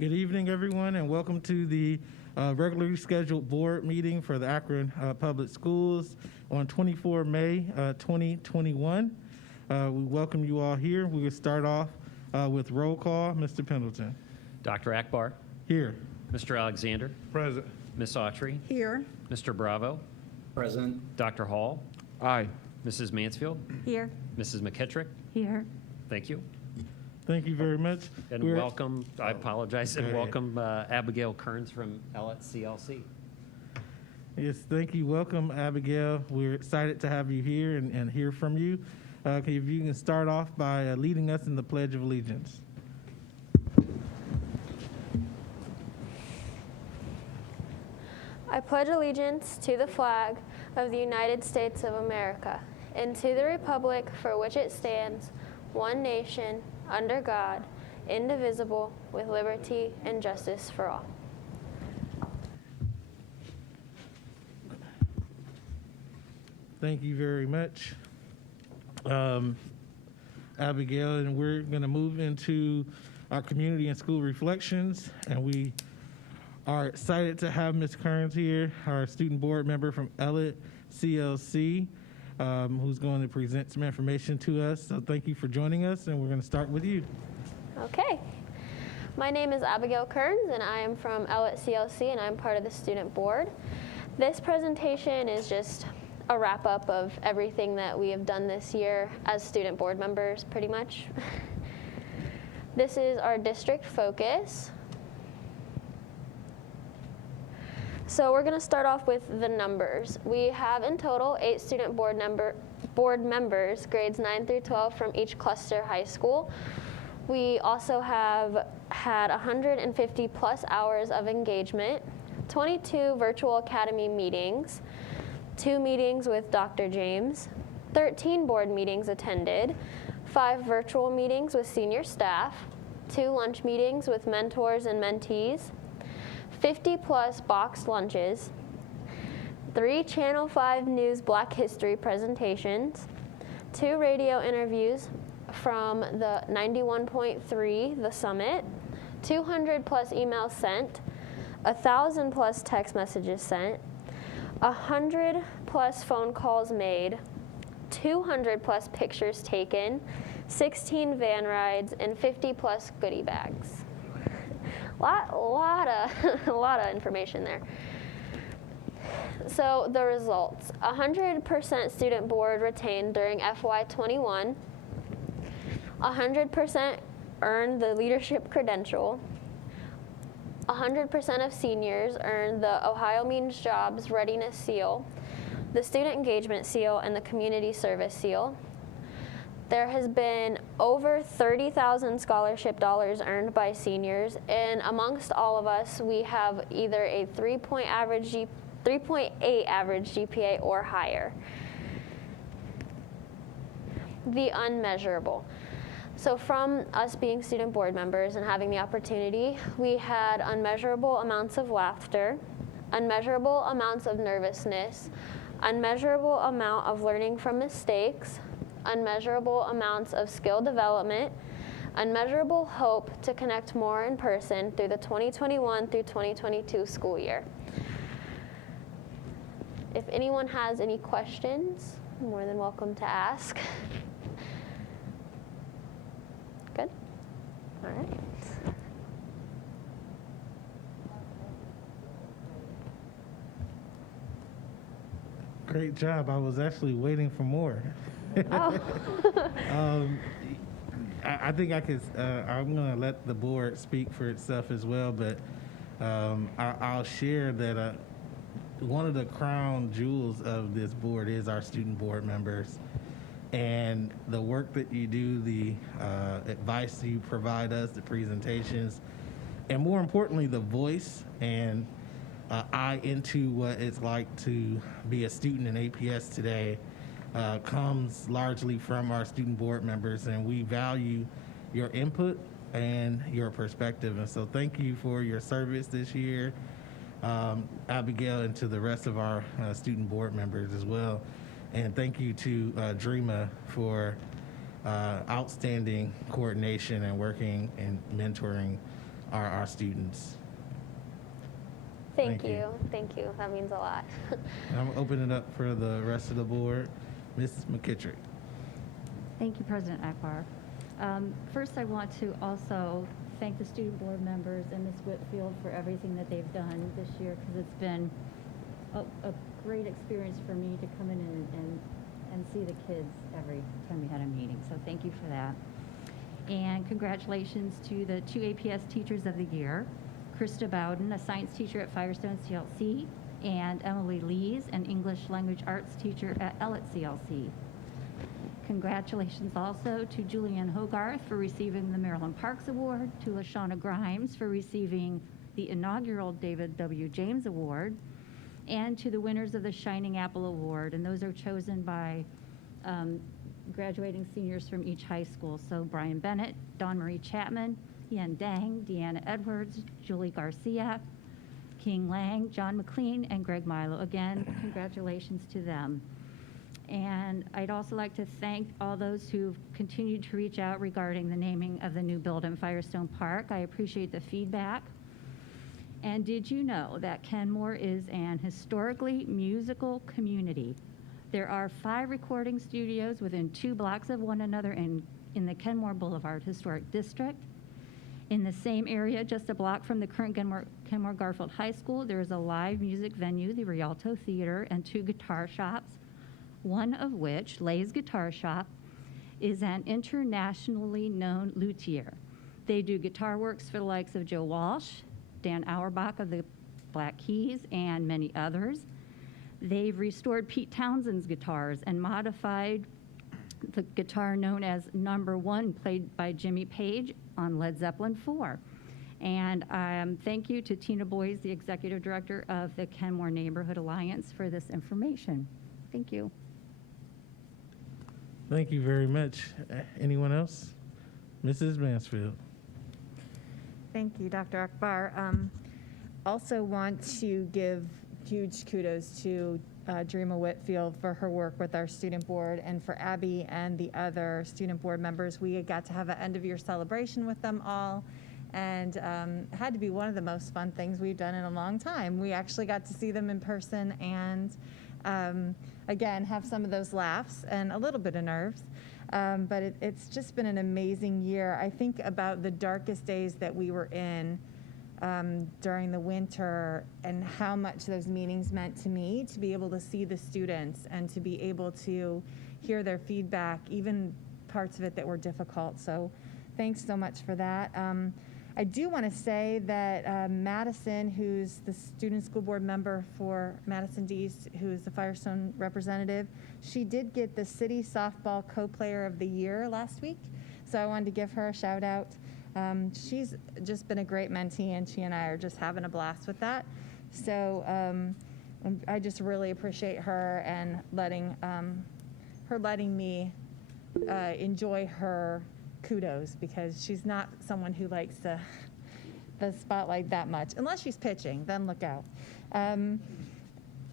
Good evening, everyone, and welcome to the regularly scheduled board meeting for the Akron Public Schools on 24 May 2021. We welcome you all here. We will start off with roll call. Mr. Pendleton. Dr. Akbar. Here. Mr. Alexander. Present. Ms. Autry. Here. Mr. Bravo. Present. Dr. Hall. Aye. Mrs. Mansfield. Here. Mrs. McKittrick. Here. Thank you. Thank you very much. And welcome, I apologize, and welcome Abigail Kearns from CLC. Yes, thank you. Welcome, Abigail. We're excited to have you here and hear from you. If you can start off by leading us in the Pledge of Allegiance. I pledge allegiance to the flag of the United States of America and to the republic for which it stands, one nation, under God, indivisible, with liberty and justice for all. Thank you very much, Abigail, and we're going to move into our community and school reflections, and we are excited to have Ms. Kearns here, our student board member from CLC, who's going to present some information to us. So thank you for joining us, and we're going to start with you. Okay. My name is Abigail Kearns, and I am from CLC, and I'm part of the student board. This presentation is just a wrap-up of everything that we have done this year as student board members, pretty much. This is our district focus. So we're going to start off with the numbers. We have in total 8 student board members, grades 9 through 12 from each cluster high school. We also have had 150 plus hours of engagement, 22 virtual academy meetings, 2 meetings with Dr. James, 13 board meetings attended, 5 virtual meetings with senior staff, 2 lunch meetings with mentors and mentees, 50 plus boxed lunches, 3 Channel 5 News Black History presentations, 2 radio interviews from the 91.3 The Summit, 200 plus emails sent, 1,000 plus text messages sent, 100 plus phone calls made, 200 plus pictures taken, 16 van rides, and 50 plus goodie bags. A lot of information there. So the results: 100% student board retained during FY21. 100% earned the leadership credential. 100% of seniors earned the Ohio Means Jobs Readiness Seal, the Student Engagement Seal, and the Community Service Seal. There has been over 30,000 scholarship dollars earned by seniors, and amongst all of us, we have either a 3.8 average GPA or higher. The unmeasurable. So from us being student board members and having the opportunity, we had unmeasurable amounts of laughter, unmeasurable amounts of nervousness, unmeasurable amount of learning from mistakes, unmeasurable amounts of skill development, unmeasurable hope to connect more in person through the 2021 through 2022 school year. If anyone has any questions, I'm more than welcome to ask. Good? All right. Great job. I was actually waiting for more. Oh. I think I could, I'm going to let the board speak for itself as well, but I'll share that one of the crown jewels of this board is our student board members, and the work that you do, the advice you provide us, the presentations, and more importantly, the voice and eye into what it's like to be a student in APS today comes largely from our student board members, and we value your input and your perspective. And so thank you for your service this year, Abigail, and to the rest of our student board members as well. And thank you to Dreama for outstanding coordination and working and mentoring our students. Thank Thank you. you. Thank you. That means a lot. I'm gonna open it up for the rest of the board. Ms. McKittrick. Thank you, President Akbar. First, I want to also thank the student board members and Ms. Whitfield for everything that they've done this year, because it's been a great experience for me to come in and see the kids every time we had a meeting. So thank you for that. And congratulations to the 2 APS Teachers of the Year, Krista Bowden, a science teacher at Firestone CLC, and Emily Lees, an English language arts teacher at Ellett CLC. Congratulations also to Julianne Hogarth for receiving the Maryland Parks Award, to LaShawna Grimes for receiving the inaugural David W. James Award, and to the winners of the Shining Apple Award. And those are chosen by graduating seniors from each high school. So Brian Bennett, Dawn Marie Chapman, Yen Dang, Deanna Edwards, Julie Garcia, King Lang, John McLean, and Greg Milo. Again, congratulations to them. And I'd also like to thank all those who've continued to reach out regarding the naming of the new building, Firestone Park. I appreciate the feedback. And did you know that Kenmore is an historically musical community? There are 5 recording studios within 2 blocks of one another in the Kenmore Boulevard Historic District. In the same area, just a block from the current Kenmore Garfield High School, there is a live music venue, the Rialto Theater, and 2 guitar shops, one of which, Lay's Guitar Shop, is an internationally known luthier. They do guitar works for the likes of Joe Walsh, Dan Auerbach of the Black Keys, and many others. They've restored Pete Townshend's guitars and modified the guitar known as Number 1, played by Jimmy Page on Led Zeppelin 4. And thank you to Tina Boyes, the Executive Director of the Kenmore Neighborhood Alliance, for this information. Thank you. Thank you very much. Anyone else? Mrs. Mansfield. Thank you, Dr. Akbar. Also want to give huge kudos to Dreama Whitfield for her work with our student board, and for Abby and the other student board members. We got to have an end of year celebration with them all, and had to be one of the most fun things we've done in a long time. We actually got to see them in person and again, have some of those laughs and a little bit of nerves. But it's just been an amazing year. I think about the darkest days that we were in during the winter, and how much those meetings meant to me, to be able to see the students and to be able to hear their feedback, even parts of it that were difficult. So thanks so much for that. I do want to say that Madison, who's the student school board member for Madison East, who is the Firestone representative, she did get the City Softball Co-Player of the Year last week. So I wanted to give her a shout out. She's just been a great mentee, and she and I are just having a blast with that. So I just really appreciate her and letting me enjoy her kudos, because she's not someone who likes the spotlight that much, unless she's pitching, then look out. In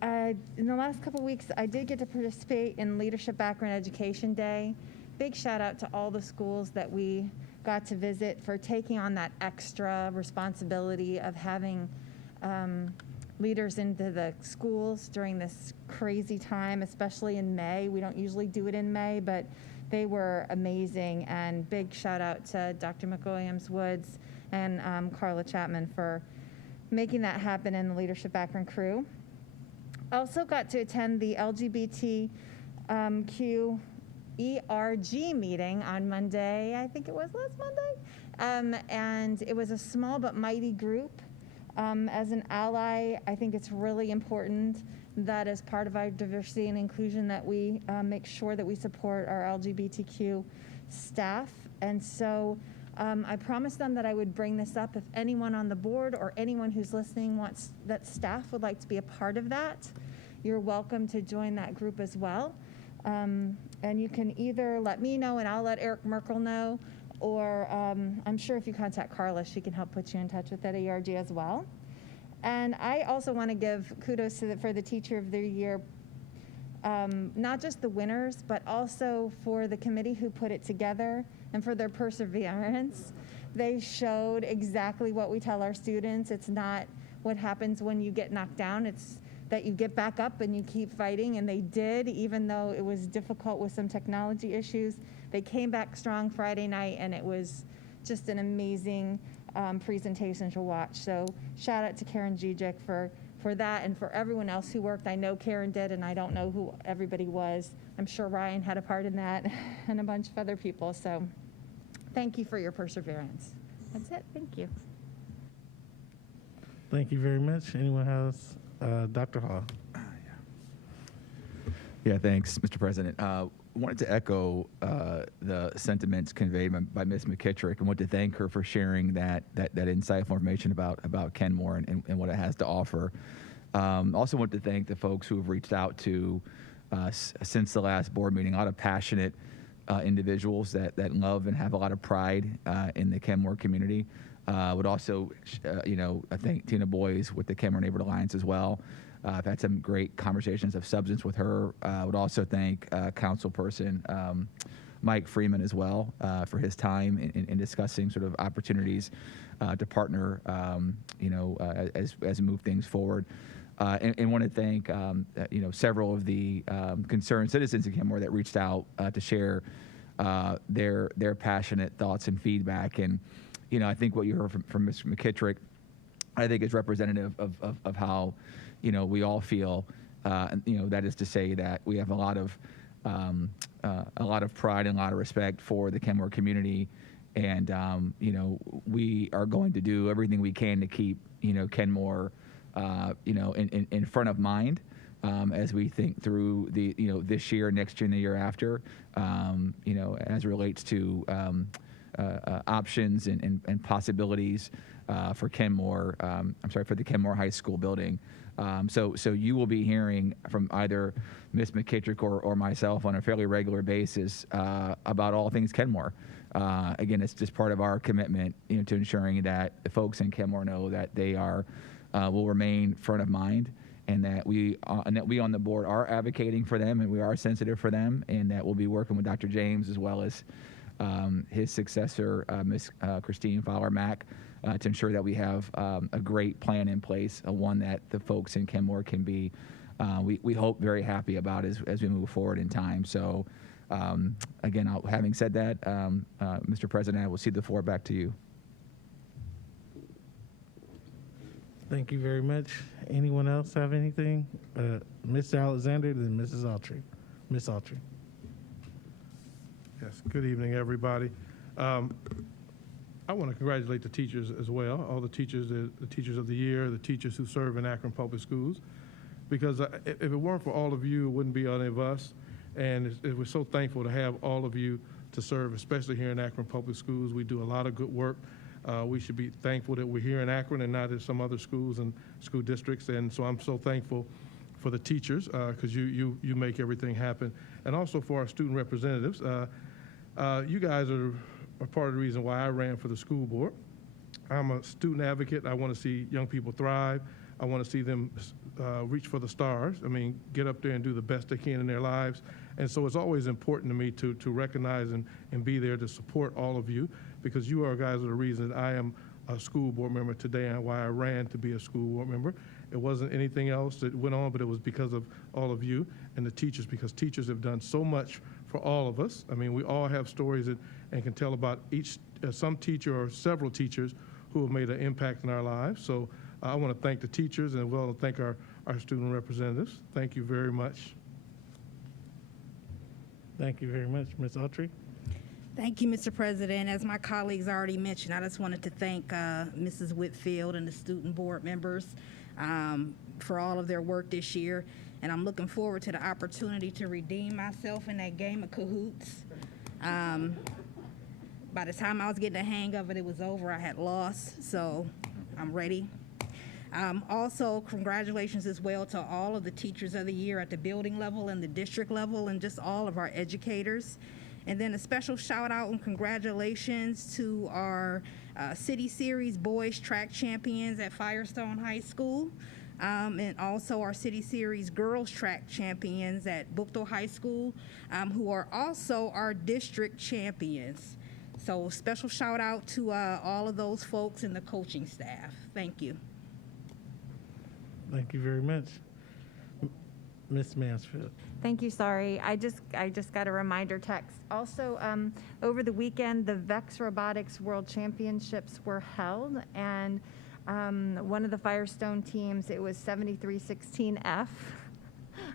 the last couple weeks, I did get to participate in Leadership Akron Education Day. Big shout out to all the schools that we got to visit for taking on that extra responsibility of having leaders into the schools during this crazy time, especially in May. We don't usually do it in May, but they were amazing, and big shout out to Dr. McWilliams-Woods and Carla Chapman for making that happen in the Leadership Akron crew. Also got to attend the LGBTQ ERG meeting on Monday, I think it was last Monday, and it was a small but mighty group. As an ally, I think it's really important that as part of our diversity and inclusion that we make sure that we support our LGBTQ staff. And so I promised them that I would bring this up if anyone on the board or anyone who's listening wants, that staff would like to be a part of that. You're welcome to join that group as well. And you can either let me know and I'll let Eric Merkel know, or I'm sure if you contact Carla, she can help put you in touch with that ERG as well. And I also want to give kudos to for the Teacher of the Year, not just the winners, but also for the committee who put it together and for their perseverance. They showed exactly what we tell our students. It's not what happens when you get knocked down. It's that you get back up and you keep fighting, and they did, even though it was difficult with some technology issues. They came back strong Friday night, and it was just an amazing presentation to watch. So shout out to Karen Gijic for that, and for everyone else who worked. I know Karen did, and I don't know who everybody was. I'm sure Ryan had a part in that and a bunch of other people. So thank you for your perseverance. That's it. Thank you. Thank you very much. Anyone else? Dr. Hall. Yeah, thanks, Mr. President. Wanted to echo the sentiments conveyed by Ms. McKittrick, and want to thank her for sharing that insightful information about Kenmore and what it has to offer. Also want to thank the folks who have reached out to since the last board meeting. A lot of passionate individuals that love and have a lot of pride in the Kenmore community. Would also, I thank Tina Boys with the Kenmore Neighborhood Alliance as well. I've had some great conversations of substance with her. Would also thank councilperson Mike Freeman as well for his time in discussing sort of opportunities to partner, as we move things forward. And want to thank, several of the concerned citizens in Kenmore that reached out to share their passionate thoughts and feedback. And, I think what you heard from Mr. McKittrick, I think is representative of how, we all feel. That is to say that we have a lot of pride and a lot of respect for the Kenmore community. And, we are going to do everything we can to keep, Kenmore, in front of mind as we think through the, this year, next year, and the year after, as it relates to options and possibilities for Kenmore. For the Kenmore High School building. So you will be hearing from either Ms. McKittrick or myself on a fairly regular basis about all things Kenmore. Again, it's just part of our commitment, to ensuring that the folks in Kenmore know that they will remain front of mind, and that we on the board are advocating for them, and we are sensitive for them, and that we'll be working with Dr. James as well as his successor, Ms. Christine Fowler-Mack, to ensure that we have a great plan in place, one that the folks in Kenmore can be, we hope, very happy about as we move forward in time. So, again, having said that, Mr. President, I will cede the floor back to you. Thank you very much. Anyone else have anything? Mr. Alexander, then Mrs. Altre. Ms. Altre. Yes, good evening, everybody. I want to congratulate the teachers as well, all the teachers, the teachers of the year, the teachers who serve in Akron Public Schools, because if it weren't for all of you, it wouldn't be any of us. And we're so thankful to have all of you to serve, especially here in Akron Public Schools. We do a lot of good work. We should be thankful that we're here in Akron and not in some other schools and school districts. And so I'm so thankful for the teachers because you make everything happen. And also for our student representatives. You guys are part of the reason why I ran for the school board. I'm a student advocate. I want to see young people thrive. I want to see them reach for the stars. I mean, get up there and do the best they can in their lives. And so it's always important to me to recognize and be there to support all of you, because you guys are the reason I am a school board member today and why I ran to be a school board member. It wasn't anything else that went on, but it was because of all of you and the teachers, because teachers have done so much for all of us. I mean, we all have stories and can tell about some teacher or several teachers who have made an impact in our lives. So I want to thank the teachers and well thank our student representatives. Thank you very much. Thank you very much. Ms. Altre. Thank you, Mr. President. As my colleagues already mentioned, I just wanted to thank Mrs. Whitfield and the student board members for all of their work this year. And I'm looking forward to the opportunity to redeem myself in that game of cahoots. By the time I was getting the hang of it, it was over. I had lost, so I'm ready. Also, congratulations as well to all of the teachers of the year at the building level and the district level, and just all of our educators. And then a special shout out and congratulations to our City Series boys track champions at Firestone High School. And also our City Series girls track champions at Bookto High School, who are also our district champions. So special shout out to all of those folks and the coaching staff. Thank you. Thank you very much. Ms. Mansfield. Thank you, sorry. I just got a reminder text. Also, over the weekend, the VEX Robotics World Championships were held, and one of the Firestone teams, it was 7316F,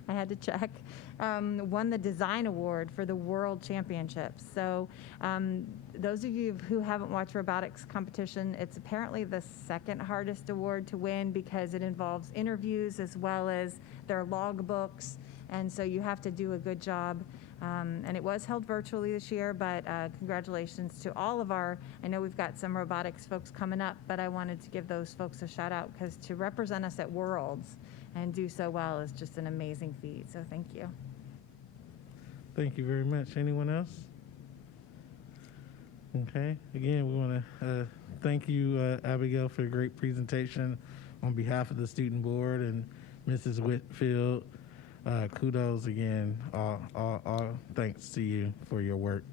I had to check, won the design award for the World Championships. So those of you who haven't watched robotics competition, it's apparently the second hardest award to win because it involves interviews as well as their logbooks. And so you have to do a good job. And it was held virtually this year, but congratulations to all of our, I know we've got some robotics folks coming up, but I wanted to give those folks a shout out because to represent us at Worlds and do so well is just an amazing feat. So thank you. Thank you very much. Anyone else? Okay. Again, we want to thank you, Abigail, for a great presentation on behalf of the student board and Mrs. Whitfield. Kudos again. All thanks to you for your work.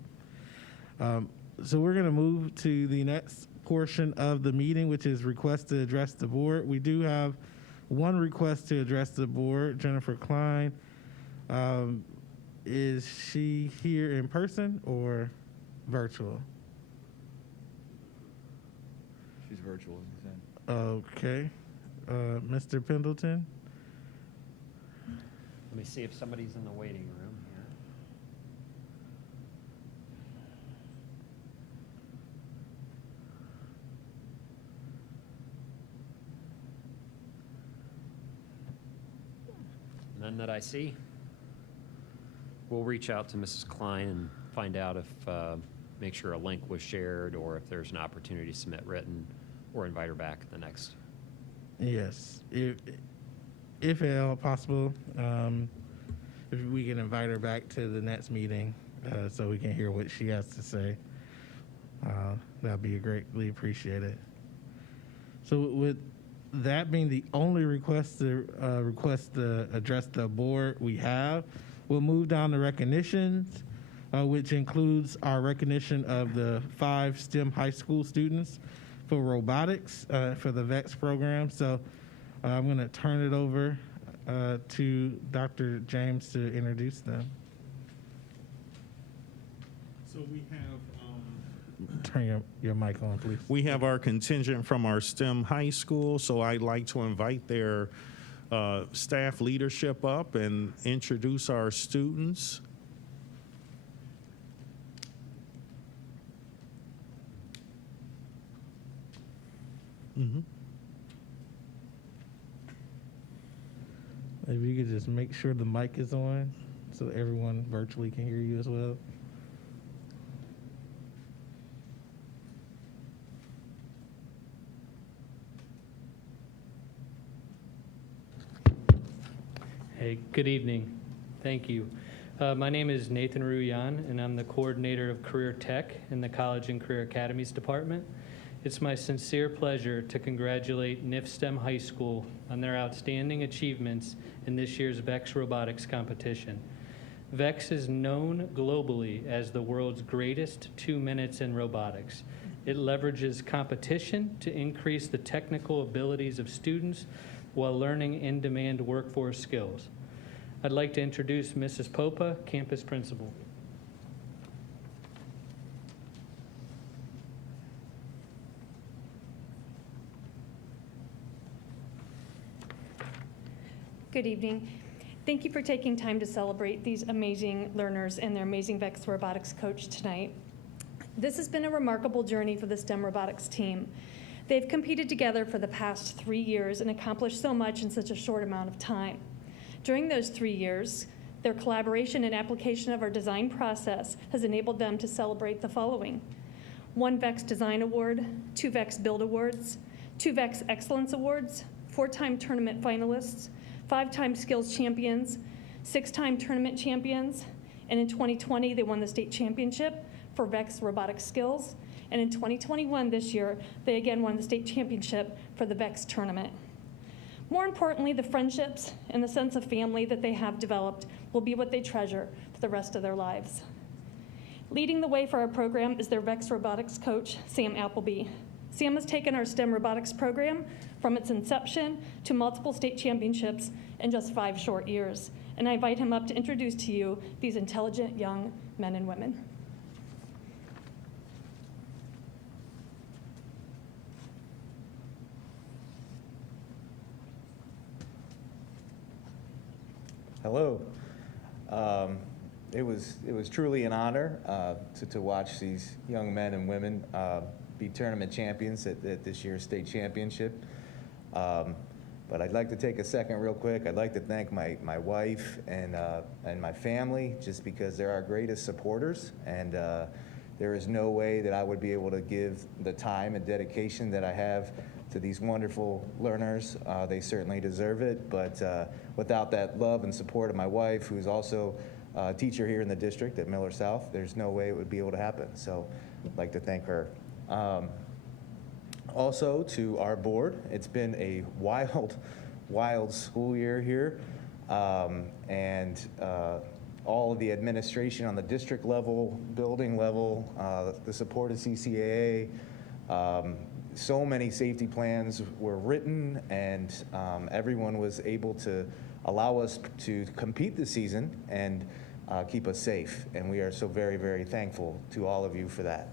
So we're going to move to the next portion of the meeting, which is request to address the board. We do have one request to address the board. Jennifer Klein. Is she here in person or virtual? She's virtual, as you said. Okay. Mr. Pendleton? Let me see if somebody's in the waiting room here. None that I see. We'll reach out to Mrs. Klein and find out if, make sure a link was shared or if there's an opportunity to submit written or invite her back at the next. Yes. If at all possible, if we can invite her back to the next meeting so we can hear what she has to say, that'd be greatly appreciated. So with that being the only request to address the board we have, we'll move down to recognitions, which includes our recognition of the 5 STEM high school students for robotics for the VEX program. So I'm going to turn it over to Dr. James to introduce them. So we have Turn your mic on, please. we have our contingent from our STEM high school, so I'd like to invite their staff leadership up and introduce our students. If you could just make sure the mic is on so everyone virtually can hear you as well. Hey, good evening. Thank you. My name is Nathan Ruyan, and I'm the coordinator of Career Tech in the College and Career Academies Department. It's my sincere pleasure to congratulate NIF STEM High School on their outstanding achievements in this year's VEX Robotics competition. VEX is known globally as the world's greatest 2 minutes in robotics. It leverages competition to increase the technical abilities of students while learning in-demand workforce skills. I'd like to introduce Mrs. Popa, campus principal. Good evening. Thank you for taking time to celebrate these amazing learners and their amazing VEX Robotics coach tonight. This has been a remarkable journey for the STEM Robotics team. They've competed together for the past 3 years and accomplished so much in such a short amount of time. During those 3 years, their collaboration and application of our design process has enabled them to celebrate the following: 1 VEX Design Award, 2 VEX Build Awards, 2 VEX Excellence Awards, 4-time tournament finalists, 5-time skills champions, 6-time tournament champions, and in 2020, they won the state championship for VEX Robotic Skills. And in 2021, this year, they again won the state championship for the VEX tournament. More importantly, the friendships and the sense of family that they have developed will be what they treasure for the rest of their lives. Leading the way for our program is their VEX Robotics coach, Sam Appleby. Sam has taken our STEM robotics program from its inception to multiple state championships in just 5 short years. And I invite him up to introduce to you these intelligent young men and women. Hello. It was truly an honor to watch these young men and women be tournament champions at this year's state championship. But I'd like to take a second real quick. I'd like to thank my wife and my family, just because they're our greatest supporters, and there is no way that I would be able to give the time and dedication that I have to these wonderful learners. They certainly deserve it, but without that love and support of my wife, who's also a teacher here in the district at Miller South, there's no way it would be able to happen. So I'd like to thank her. Also to our board, it's been a wild school year here, and all of the administration on the district level, building level, the support of CCAA, so many safety plans were written, and everyone was able to allow us to compete this season and keep us safe. And we are so very, very thankful to all of you for that.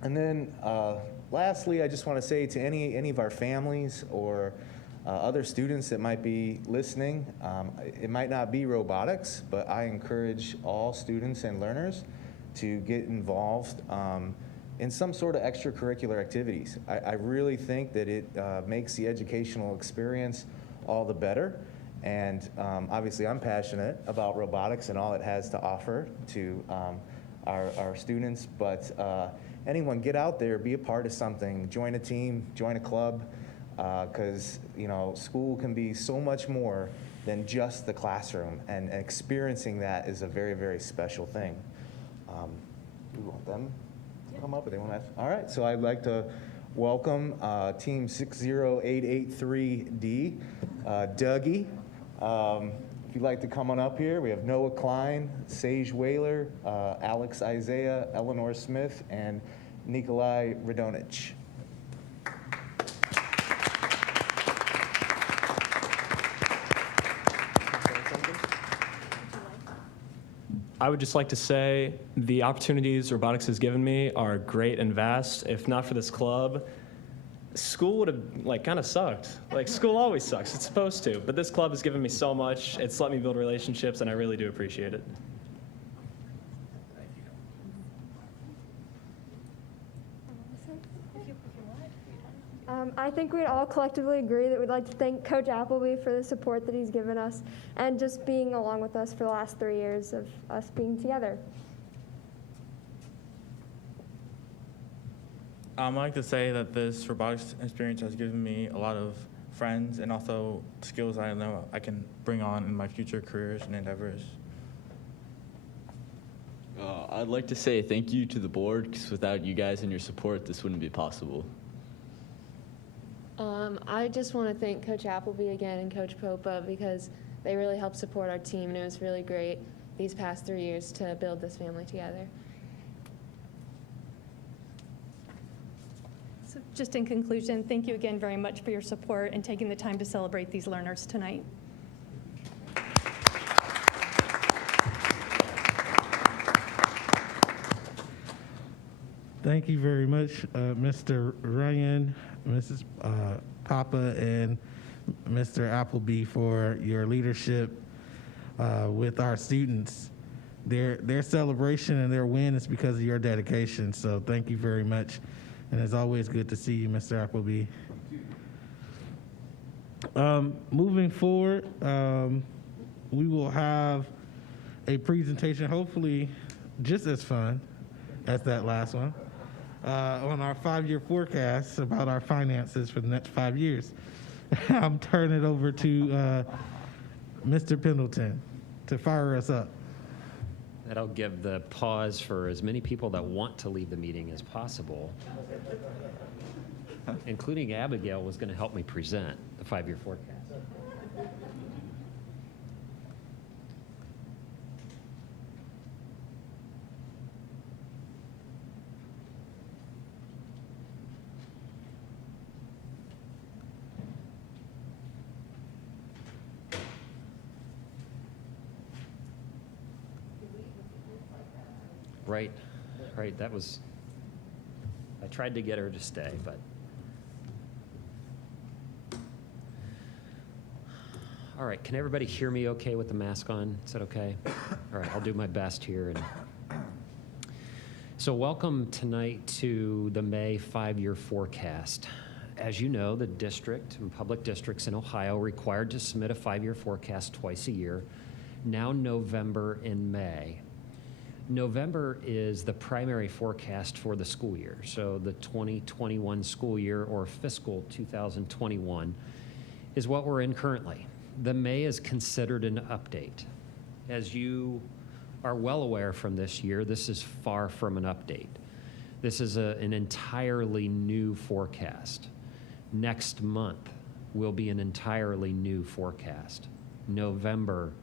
And then lastly, I just want to say to any of our families or other students that might be listening, it might not be robotics, but I encourage all students and learners to get involved in some sort of extracurricular activities. I really think that it makes the educational experience all the better. And obviously I'm passionate about robotics and all it has to offer to our students, but anyone get out there, be a part of something, join a team, join a club, because school can be so much more than just the classroom, and experiencing that is a very, very special thing. Do you want them to come up, or they want to ask? All right, so I'd like to welcome team 60883D, Dougie. If you'd like to come on up here, we have Noah Klein, Sage Whaler, Alex Isaiah, Eleanor Smith, and Nikolai Radonich. I would just like to say the opportunities robotics has given me are great and vast. If not for this club, school would have kind of sucked. School always sucks, it's supposed to, but this club has given me so much. It's let me build relationships, and I really do appreciate it. I think we'd all collectively agree that we'd like to thank Coach Appleby for the support that he's given us and just being along with us for the last 3 years of us being together. I'd like to say that this robotics experience has given me a lot of friends and also skills I know I can bring on in my future careers and endeavors. I'd like to say thank you to the board, because without you guys and your support, this wouldn't be possible. I just want to thank Coach Appleby again and Coach Popa, because they really helped support our team, and it was really great these past 3 years to build this family together. So just in conclusion, thank you again very much for your support and taking the time to celebrate these learners tonight. Thank you very much, Mr. Ryan, Mrs. Papa, and Mr. Appleby for your leadership with our students. Their celebration and their win is because of your dedication, so thank you very much. And it's always good to see you, Mr. Appleby. Moving forward, we will have a presentation, hopefully just as fun as that last one, on our 5-year forecast about our finances for the next 5 years. I'm turning it over to Mr. Pendleton to fire us up. That'll give the pause for as many people that want to leave the meeting as possible, including Abigail was going to help me present the 5-year forecast. Right, that was, I tried to get her to stay, but. All right, can everybody hear me okay with the mask on? Is that okay? All right, I'll do my best here. So welcome tonight to the May 5-year forecast. As you know, the district and public districts in Ohio are required to submit a 5-year forecast twice a year, now November and May. November is the primary forecast for the school year, so the 2021 school year or fiscal 2021 is what we're in currently. The May is considered an update. As you are well aware from this year, this is far from an update. This is an entirely new forecast. Next month will be an entirely new forecast. November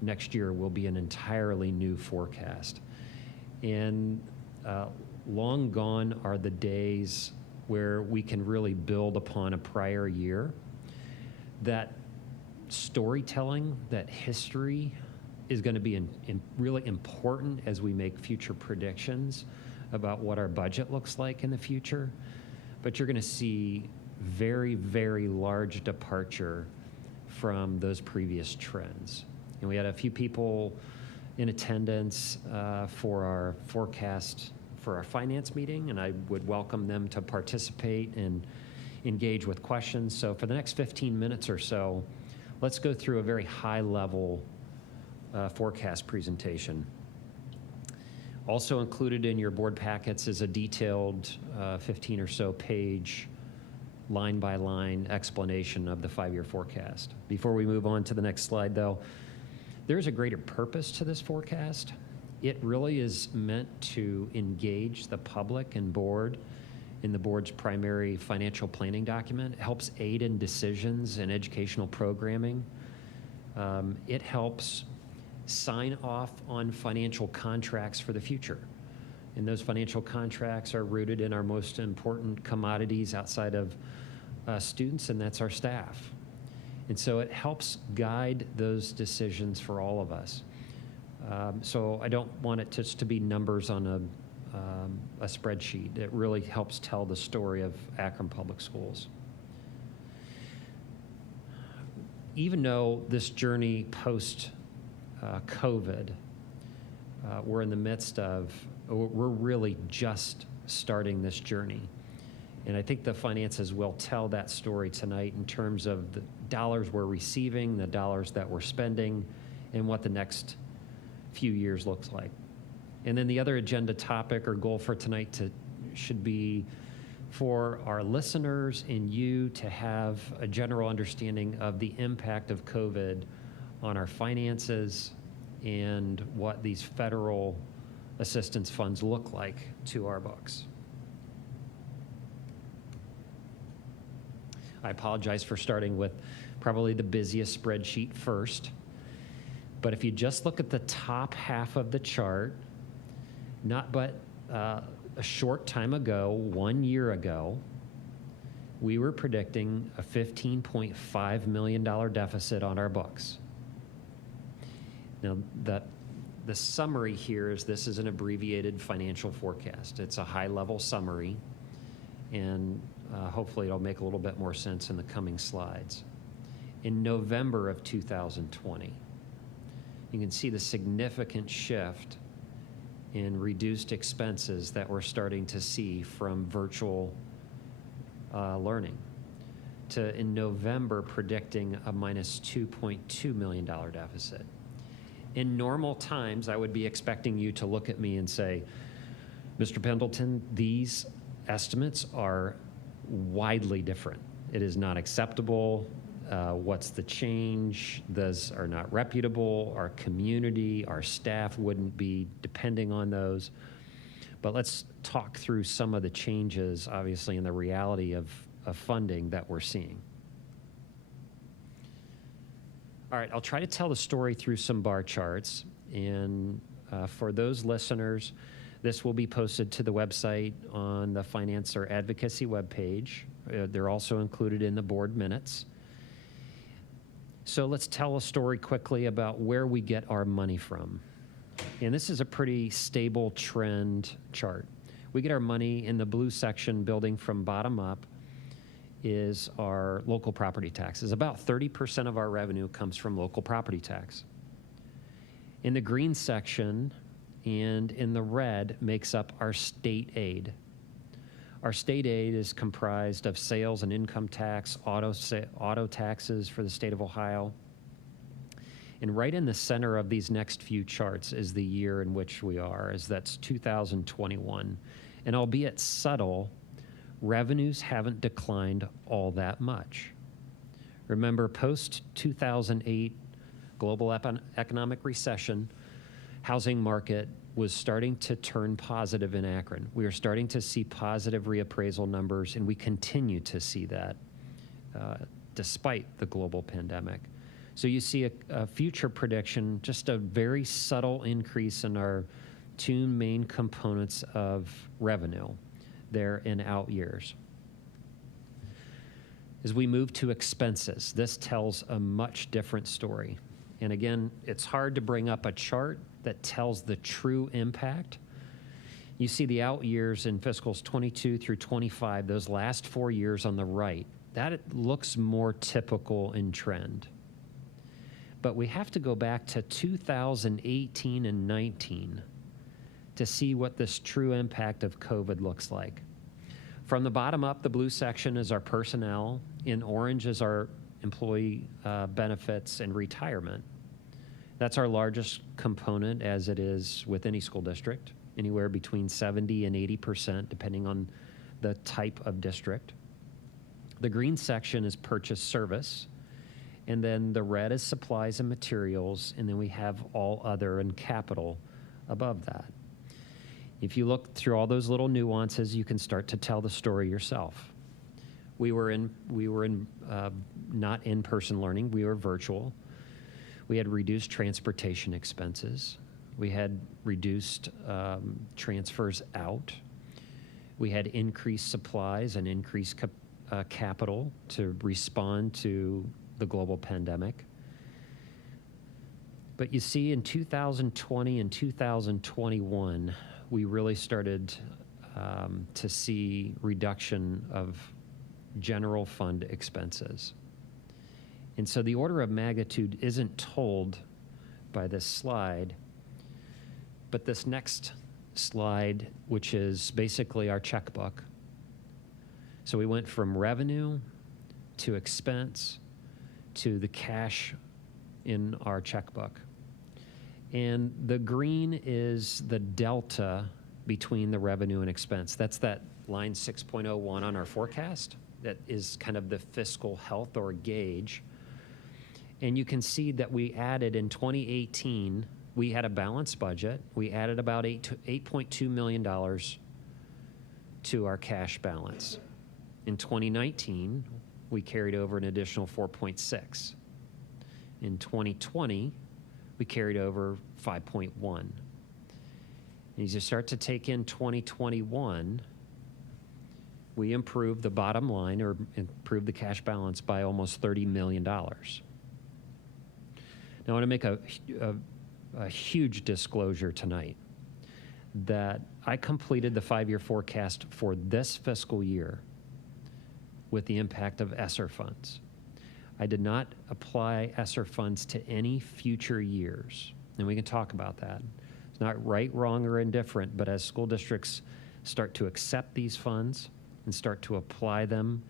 next year will be an entirely new forecast. And long gone are the days where we can really build upon a prior year. That storytelling, that history is going to be really important as we make future predictions about what our budget looks like in the future. But you're going to see very, very large departure from those previous trends. And we had a few people in attendance for our forecast for our finance meeting, and I would welcome them to participate and engage with questions. So for the next 15 minutes or so, let's go through a very high-level forecast presentation. Also included in your board packets is a detailed 15 or so page line-by-line explanation of the 5-year forecast. Before we move on to the next slide, though, there's a greater purpose to this forecast. It really is meant to engage the public and board in the board's primary financial planning document. It helps aid in decisions and educational programming. It helps sign off on financial contracts for the future. And those financial contracts are rooted in our most important commodities outside of students, and that's our staff. And so it helps guide those decisions for all of us. So I don't want it just to be numbers on a spreadsheet. It really helps tell the story of Akron Public Schools. Even though this journey post-COVID, we're in the midst of, we're really just starting this journey. And I think the finances will tell that story tonight in terms of the dollars we're receiving, the dollars that we're spending, and what the next few years looks like. And then the other agenda topic or goal for tonight should be for our listeners and you to have a general understanding of the impact of COVID on our finances and what these federal assistance funds look like to our books. I apologize for starting with probably the busiest spreadsheet first, but if you just look at the top half of the chart, not but a short time ago, 1 year ago, we were predicting a $15.5 million deficit on our books. Now, the summary here is this is an abbreviated financial forecast. It's a high-level summary, and hopefully it'll make a little bit more sense in the coming slides. In November of 2020, you can see the significant shift in reduced expenses that we're starting to see from virtual learning to, in November, predicting a minus $2.2 million deficit. In normal times, I would be expecting you to look at me and say, Mr. Pendleton, these estimates are widely different. It is not acceptable. What's the change? Those are not reputable. Our community, our staff wouldn't be depending on those. But let's talk through some of the changes, obviously, in the reality of funding that we're seeing. All right, I'll try to tell the story through some bar charts. And for those listeners, this will be posted to the website on the Finance or Advocacy webpage. They're also included in the board minutes. So let's tell a story quickly about where we get our money from. And this is a pretty stable trend chart. We get our money in the blue section building from bottom up is our local property taxes. About 30% of our revenue comes from local property tax. In the green section and in the red makes up our state aid. Our state aid is comprised of sales and income tax, auto taxes for the state of Ohio. And right in the center of these next few charts is the year in which we are, as that's 2021. And albeit subtle, revenues haven't declined all that much. Remember, post-2008 global economic recession, housing market was starting to turn positive in Akron. We are starting to see positive reappraisal numbers, and we continue to see that despite the global pandemic. So you see a future prediction, just a very subtle increase in our two main components of revenue there in out years. As we move to expenses, this tells a much different story. And again, it's hard to bring up a chart that tells the true impact. You see the out years in fiscals 22 through 25, those last 4 years on the right. That looks more typical in trend. But we have to go back to 2018 and 19 to see what this true impact of COVID looks like. From the bottom up, the blue section is our personnel. In orange is our employee benefits and retirement. That's our largest component, as it is with any school district, anywhere between 70 and 80%, depending on the type of district. The green section is purchase service, and then the red is supplies and materials, and then we have all other and capital above that. If you look through all those little nuances, you can start to tell the story yourself. We were not in-person learning, we were virtual. We had reduced transportation expenses. We had reduced transfers out. We had increased supplies and increased capital to respond to the global pandemic. But you see, in 2020 and 2021, we really started to see reduction of general fund expenses. And so the order of magnitude isn't told by this slide, but this next slide, which is basically our checkbook. So we went from revenue to expense to the cash in our checkbook. And the green is the delta between the revenue and expense. That's that line 6.01 on our forecast. That is kind of the fiscal health or gauge. And you can see that we added in 2018, we had a balanced budget. We added about $8.2 million to our cash balance. In 2019, we carried over an additional 4.6. In 2020, we carried over 5.1. And as you start to take in 2021, we improved the bottom line, or improved the cash balance, by almost $30 million. Now, I want to make a huge disclosure tonight that I completed the 5-year forecast for this fiscal year with the impact of Esther Funds. I did not apply Esther Funds to any future years, and we can talk about that. It's not right, wrong, or indifferent, but as school districts start to accept these funds and start to apply them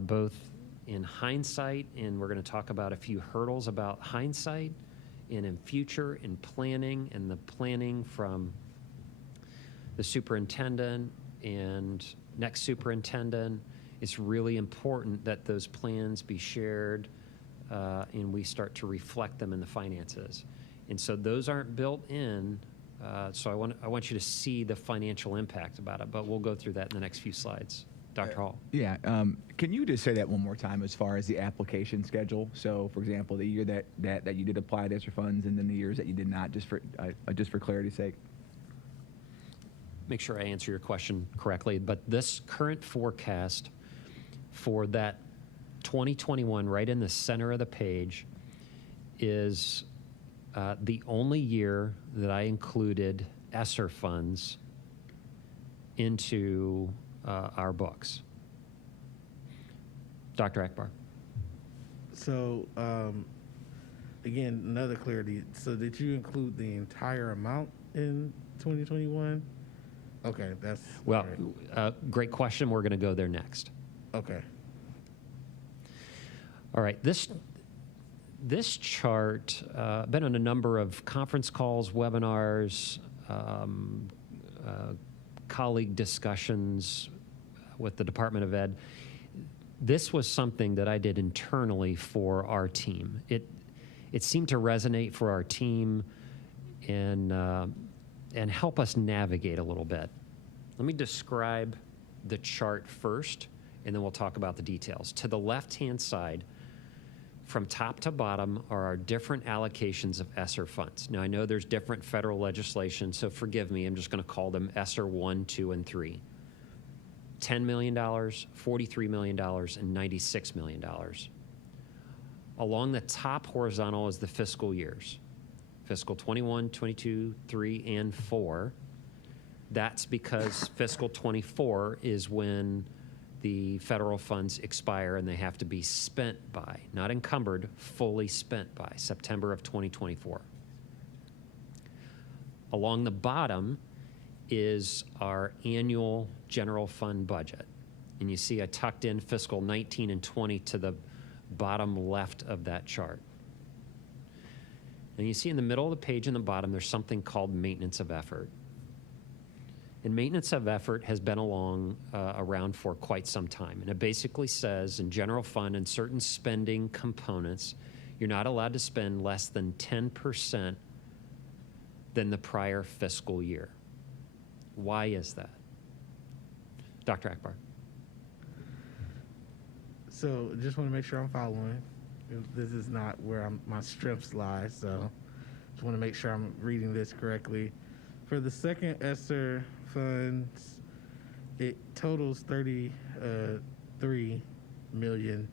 both in hindsight, and we're going to talk about a few hurdles about hindsight, and in future, in planning, and the planning from the superintendent and next superintendent. It's really important that those plans be shared and we start to reflect them in the finances. And so those aren't built in, so I want you to see the financial impact about it, but we'll go through that in the next few slides. Dr. Hall. Yeah, can you just say that one more time as far as the application schedule? So, for example, the year that you did apply to Esther Funds, and then the years that you did not, just for clarity's sake. Make sure I answer your question correctly, but this current forecast for that 2021, right in the center of the page, is the only year that I included Esther Funds into our books. Dr. Akbar. So, again, another clarity. So did you include the entire amount in 2021? Okay, that's... Well, right. Great question. We're going to go there next. Okay. All right. This chart, been on a number of conference calls, webinars, colleague discussions with the Department of Ed. This was something that I did internally for our team. It seemed to resonate for our team and help us navigate a little bit. Let me describe the chart first, and then we'll talk about the details. To the left-hand side, from top to bottom, are our different allocations of ESSER funds. Now, I know there's different federal legislation, so forgive me. I'm just going to call them ESSER 1, 2, and 3. $10 million, $43 million, and $96 million. Along the top horizontal is the fiscal years. Fiscal 21, 22, 3, and 4. That's because fiscal 24 is when the federal funds expire and they have to be spent by, not encumbered, fully spent by September of 2024. Along the bottom is our annual general fund budget. And you see I tucked in fiscal 19 and 20 to the bottom left of that chart. And you see in the middle of the page in the bottom, there's something called maintenance of effort. And maintenance of effort has been around for quite some time. And it basically says in general fund and certain spending components, you're not allowed to spend less than 10% than the prior fiscal year. Why is that? Dr. Akbar. So just want to make sure I'm following. This is not where my strengths lie, so just want to make sure I'm reading this correctly. For the second ESSER funds, it totals $33 million.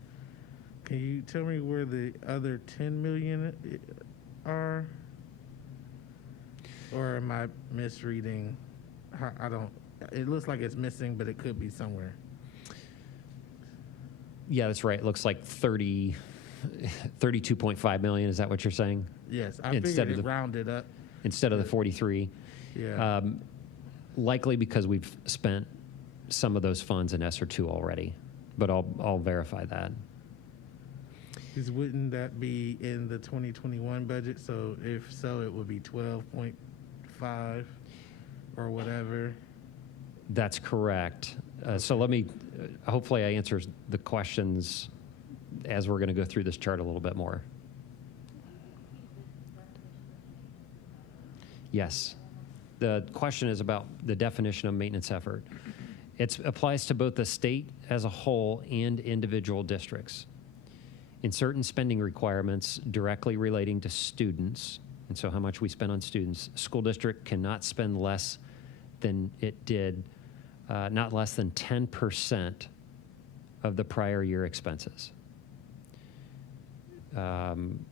Can you tell me where the other $10 million are? Or am I misreading? I don't, it looks like it's missing, but it could be somewhere. Yeah, that's right. It looks like 32.5 million. Is that what you're saying? Yes, I figured it rounded up. Instead of the 43. Yeah. Likely because we've spent some of those funds in ESSER 2 already, but I'll verify that. Because wouldn't that be in the 2021 budget? So if so, it would be 12.5 or whatever. That's correct. So let me, hopefully I answer the questions as we're going to go through this chart a little bit more. Yes. The question is about the definition of maintenance effort. It applies to both the state as a whole and individual districts. In certain spending requirements directly relating to students, and so how much we spend on students, school district cannot spend less than it did, not less than 10% of the prior year expenses. And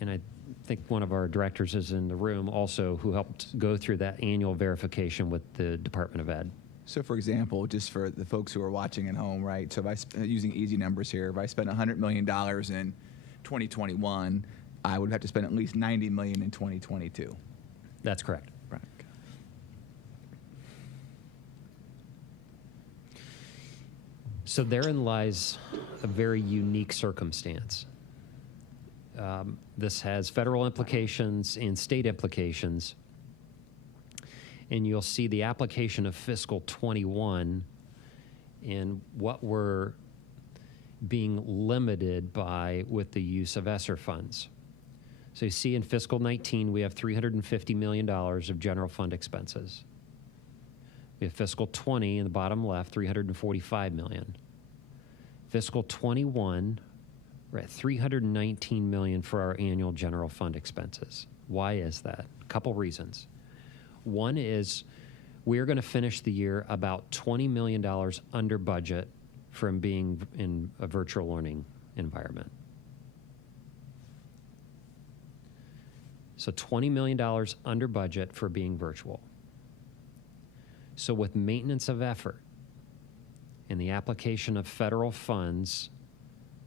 I think one of our directors is in the room also who helped go through that annual verification with the Department of Ed. So for example, just for the folks who are watching at home, right? So if using easy numbers here, if I spent $100 million in 2021, I would have to spend at least $90 million in 2022. That's correct. Right. So therein lies a very unique circumstance. This has federal implications and state implications. And you'll see the application of fiscal 21 and what we're being limited by with the use of ESSER funds. So you see in fiscal 19, we have $350 million of general fund expenses. We have fiscal 20 in the bottom left, $345 million. Fiscal 21, we're at $319 million for our annual general fund expenses. Why is that? A couple reasons. One is we're going to finish the year about $20 million under budget from being in a virtual learning environment. So $20 million under budget for being virtual. So with maintenance of effort and the application of federal funds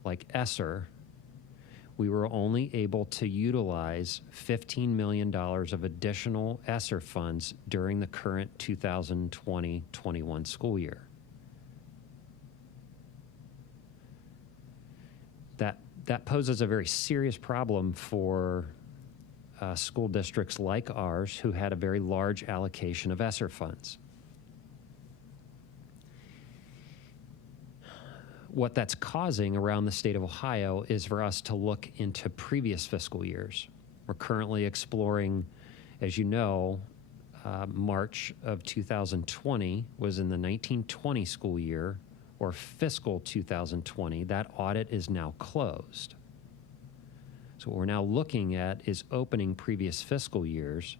like ESSER, we were only able to utilize $15 million of additional ESSER funds during the current 2020-21 school year. That poses a very serious problem for school districts like ours who had a very large allocation of ESSER funds. What that's causing around the state of Ohio is for us to look into previous fiscal years. We're currently exploring, as you know, March of 2020 was in the 1920 school year, or fiscal 2020. That audit is now closed. So what we're now looking at is opening previous fiscal years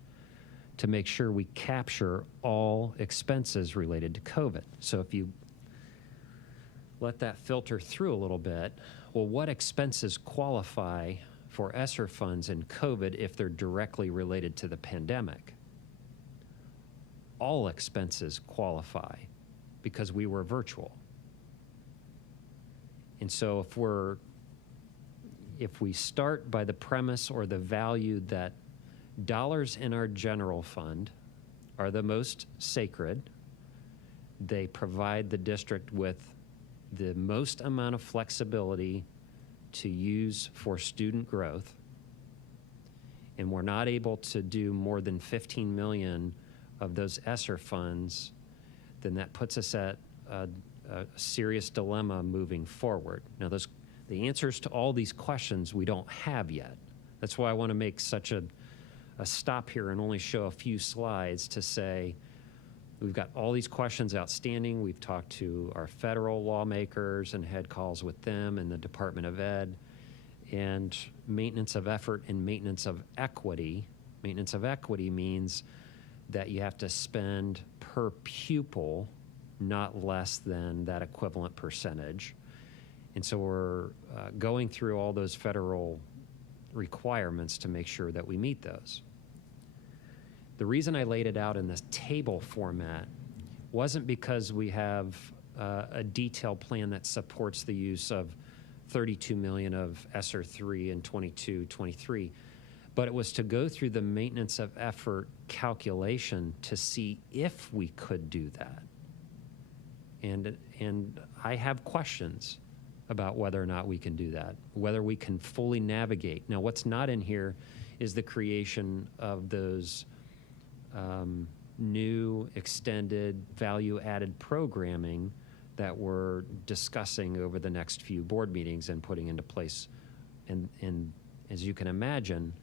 to make sure we capture all expenses related to COVID. So if you let that filter through a little bit, well, what expenses qualify for ESSER funds in COVID if they're directly related to the pandemic? All expenses qualify because we were virtual. And so if we start by the premise or the value that dollars in our general fund are the most sacred, they provide the district with the most amount of flexibility to use for student growth, and we're not able to do more than 15 million of those ESSER funds, then that puts us at a serious dilemma moving forward. Now, the answers to all these questions we don't have yet. That's why I want to make such a stop here and only show a few slides to say, we've got all these questions outstanding. We've talked to our federal lawmakers and had calls with them and the Department of Ed. And maintenance of effort and maintenance of equity. Maintenance of equity means that you have to spend per pupil not less than that equivalent percentage. And so we're going through all those federal requirements to make sure that we meet those. The reason I laid it out in this table format wasn't because we have a detailed plan that supports the use of 32 million of ESSER 3 and 22-23, but it was to go through the maintenance of effort calculation to see if we could do that. And I have questions about whether or not we can do that, whether we can fully navigate. Now, what's not in here is the creation of those new extended value-added programming that we're discussing over the next few board meetings and putting into place. And as you can imagine,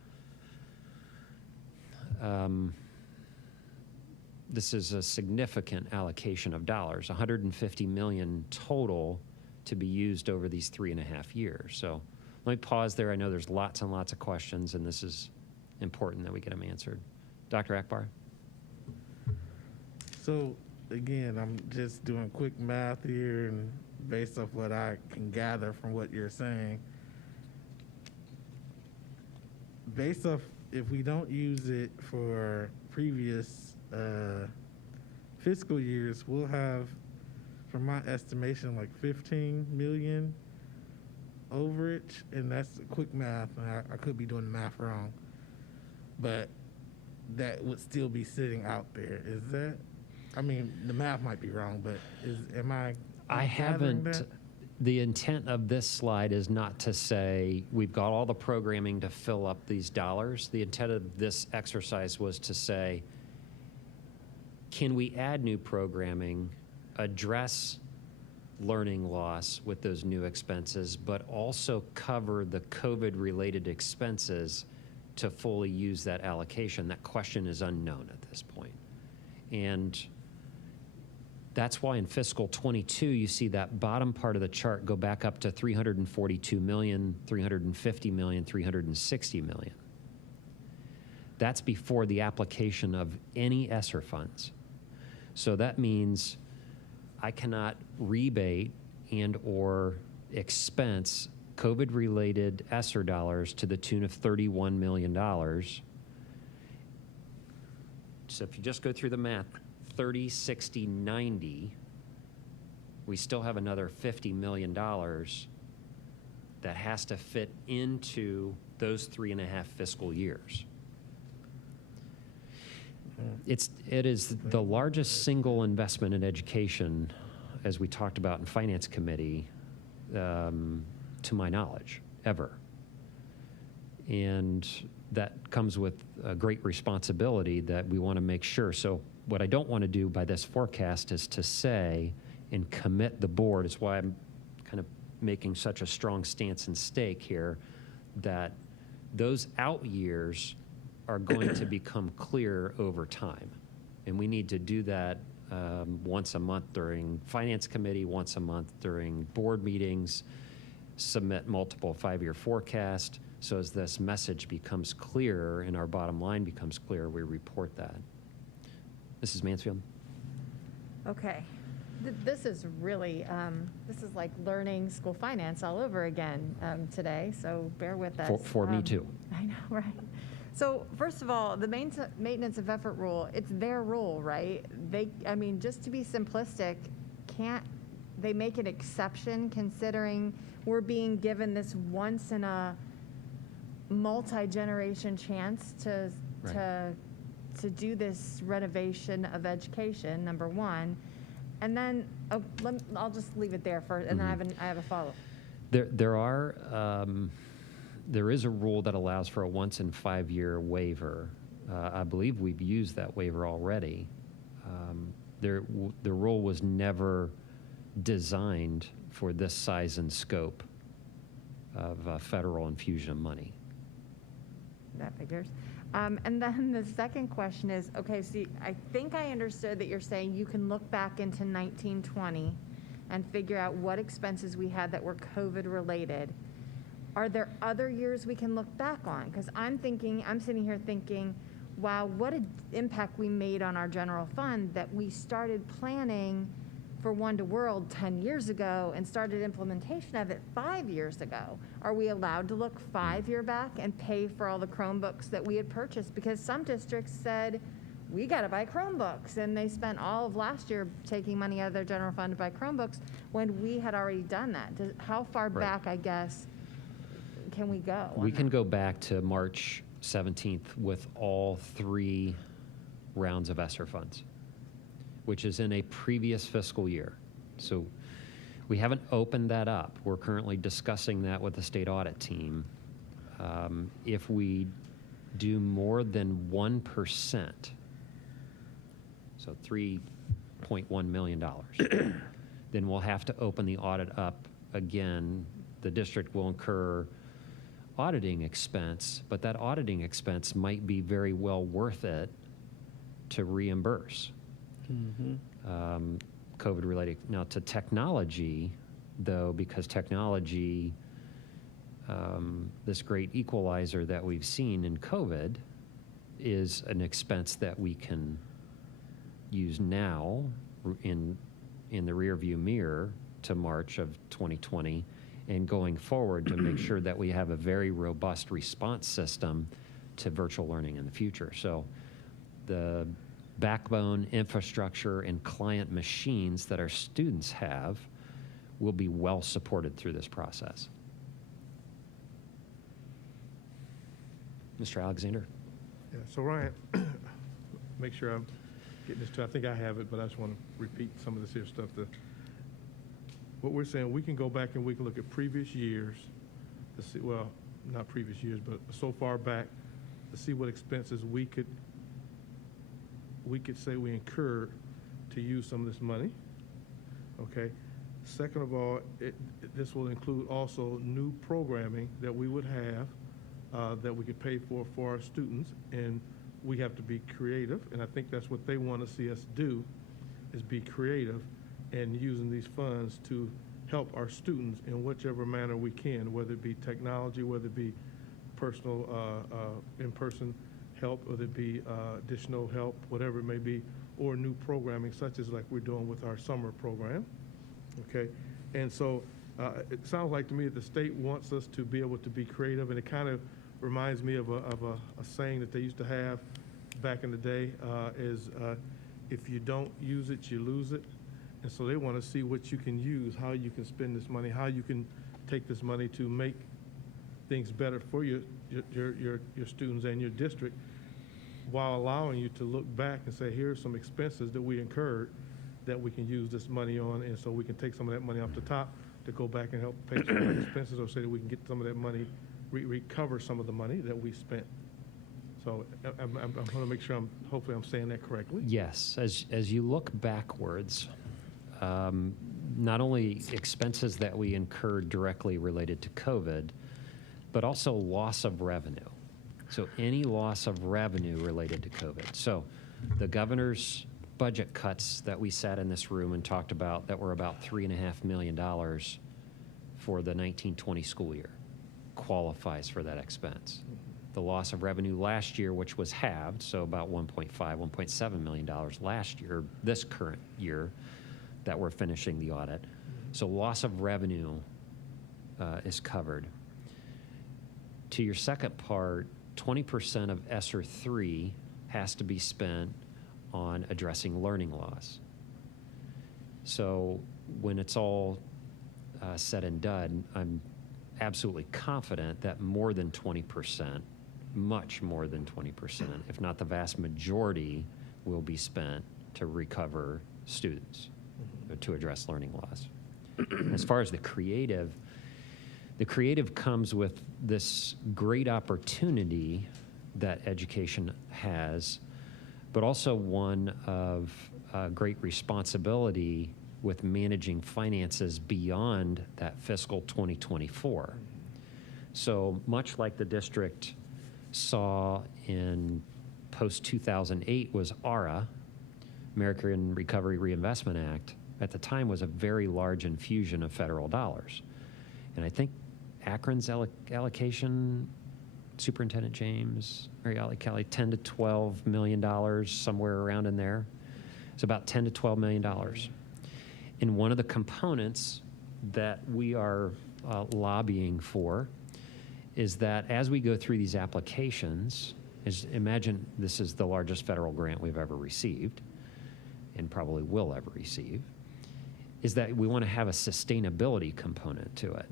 this is a significant allocation of dollars, 150 million total to be used over these 3.5 years. So let me pause there. I know there's lots and lots of questions, and this is important that we get them answered. Dr. Akbar? So again, I'm just doing quick math here, and based off what I can gather from what you're saying, based off if we don't use it for previous fiscal years, we'll have, from my estimation, like 15 million overage, and that's quick math. I could be doing the math wrong, but that would still be sitting out there. Is that? I mean, the math might be wrong, but am I? I haven't. The intent of this slide is not to say we've got all the programming to fill up these dollars. The intent of this exercise was to say, can we add new programming, address learning loss with those new expenses, but also cover the COVID-related expenses to fully use that allocation? That question is unknown at this point. And that's why in fiscal 22, you see that bottom part of the chart go back up to 342 million, 350 million, 360 million. That's before the application of any ESSER funds. So that means I cannot rebate and or expense COVID-related ESSER dollars to the tune of $31 million So if you just go through the math, 30, 60, 90, we still have another $50 million that has to fit into those 3.5 fiscal years. It is the largest single investment in education, as we talked about in Finance Committee, to my knowledge, ever. And that comes with a great responsibility that we want to make sure. So what I don't want to do by this forecast is to say and commit the board, is why I'm kind of making such a strong stance and stake here, that those out years are going to become clear over time. And we need to do that once a month during Finance Committee, once a month during board meetings, submit multiple 5-year forecasts. So as this message becomes clearer and our bottom line becomes clear, we report that. Mrs. Mansfield? Okay. This is really, this is like learning school finance all over again today, so bear with us. For me too. I know, right? So first of all, the maintenance of effort rule, it's their rule, right? I mean, just to be simplistic, can't they make an exception considering we're being given this once in a multi-generation chance to do this renovation of education, number one. And then I'll just leave it there first, and then I have a follow-up. There is a rule that allows for a once in 5-year waiver. I believe we've used that waiver already. The rule was never designed for this size and scope of federal infusion of money. That figures. And then the second question is, okay, see, I think I understood that you're saying you can look back into 1920 and figure out what expenses we had that were COVID related. Are there other years we can look back on? Because I'm sitting here thinking, wow, what an impact we made on our general fund that we started planning for One to World 10 years ago and started implementation of it 5 years ago. Are we allowed to look 5 years back and pay for all the Chromebooks that we had purchased? Because some districts said, we got to buy Chromebooks, and they spent all of last year taking money out of their general fund to buy Chromebooks when we had already done that. How far back, I guess, can we go? We can go back to March 17th with all 3 rounds of Esther Funds, which is in a previous fiscal year. So we haven't opened that up. We're currently discussing that with the state audit team. If we do more than 1%, so $3.1 million, then we'll have to open the audit up again. The district will incur auditing expense, but that auditing expense might be very well worth it to reimburse. COVID related. Now to technology, though, because technology, this great equalizer that we've seen in COVID, is an expense that we can use now in the rearview mirror to March of 2020 and going forward to make sure that we have a very robust response system to virtual learning in the future. So the backbone infrastructure and client machines that our students have will be well supported through this process. Mr. Alexander? Yeah, so Ryan, make sure I'm getting this to, I think I have it, but I just want to repeat some of this here stuff. What we're saying, we can go back and we can look at previous years to see, well, not previous years, but so far back to see what expenses we could say we incurred to use some of this money, okay? Second of all, this will include also new programming that we would have that we could pay for our students, and we have to be creative, and I think that's what they want to see us do, is be creative and using these funds to help our students in whichever manner we can, whether it be technology, whether it be personal in-person help, whether it be additional help, whatever it may be, or new programming such as like we're doing with our summer program, okay? And so it sounds like to me that the state wants us to be able to be creative, and it kind of reminds me of a saying that they used to have back in the day, is if you don't use it, you lose it. And so they want to see what you can use, how you can spend this money, how you can take this money to make things better for your students and your district, while allowing you to look back and say, here's some expenses that we incurred that we can use this money on, and so we can take some of that money off the top to go back and help pay some of the expenses, or say that we can get some of that money, recover some of the money that we spent. So I'm going to make sure hopefully I'm saying that correctly. Yes, as you look backwards, not only expenses that we incurred directly related to COVID, but also loss of revenue. So any loss of revenue related to COVID. So the governor's budget cuts that we sat in this room and talked about that were about $3.5 million for the 1920 school year qualifies for that expense. The loss of revenue last year, which was halved, so about $1.7 million last year, this current year that we're finishing the audit. So loss of revenue is covered. To your second part, 20% of ESSER 3 has to be spent on addressing learning loss. So when it's all said and done, I'm absolutely confident that more than 20%, much more than 20%, if not the vast majority, will be spent to recover students, or to address learning loss. As far as the creative comes with this great opportunity that education has, but also one of great responsibility with managing finances beyond that fiscal 2024. So much like the district saw in post-2008 was ARA, American Recovery Reinvestment Act, at the time was a very large infusion of federal dollars. And I think Akron's allocation, Superintendent James, Mary Ali Kelly, $10 to $12 million, somewhere around in there. It's about $10 to $12 million. And one of the components that we are lobbying for is that as we go through these applications, imagine this is the largest federal grant we've ever received, and probably will ever receive, is that we want to have a sustainability component to it.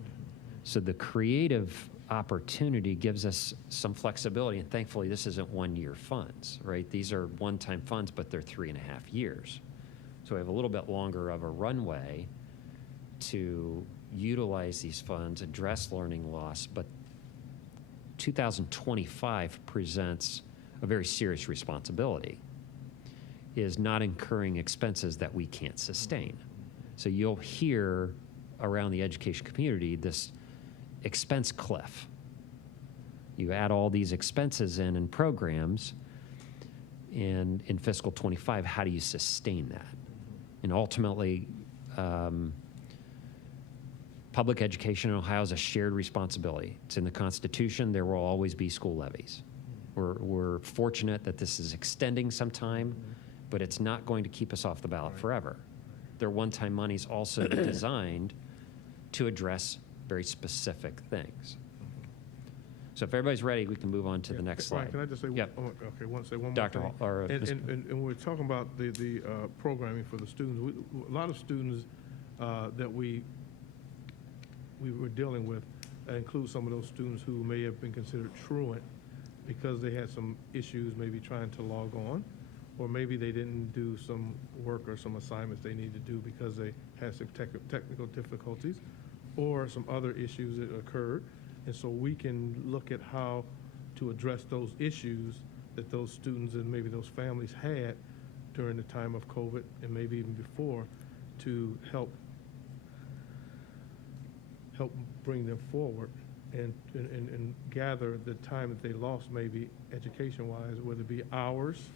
So the creative opportunity gives us some flexibility, and thankfully this isn't one-year funds, right? These are one-time funds, but they're 3.5 years. So we have a little bit longer of a runway to utilize these funds, address learning loss, but 2025 presents a very serious responsibility, is not incurring expenses that we can't sustain. So you'll hear around the education community this expense cliff. You add all these expenses in programs, and in fiscal 25, how do you sustain that? And ultimately, public education in Ohio is a shared responsibility. It's in the Constitution. There will always be school levies. We're fortunate that this is extending some time, but it's not going to keep us off the ballot forever. They're one-time monies also designed to address very specific things. So if everybody's ready, we can move on to the next slide. Ryan, can I just say, yep. Okay, say one Dr. more thing? And we're talking about the programming for the students. A lot of students that we were dealing with include some of those students who may have been considered truant because they had some issues maybe trying to log on, or maybe they didn't do some work or some assignments they needed to do because they had some technical difficulties or some other issues that occurred. And so we can look at how to address those issues that those students and maybe those families had during the time of COVID and maybe even before, to help bring them forward and gather the time that they lost maybe education-wise, whether it be hours,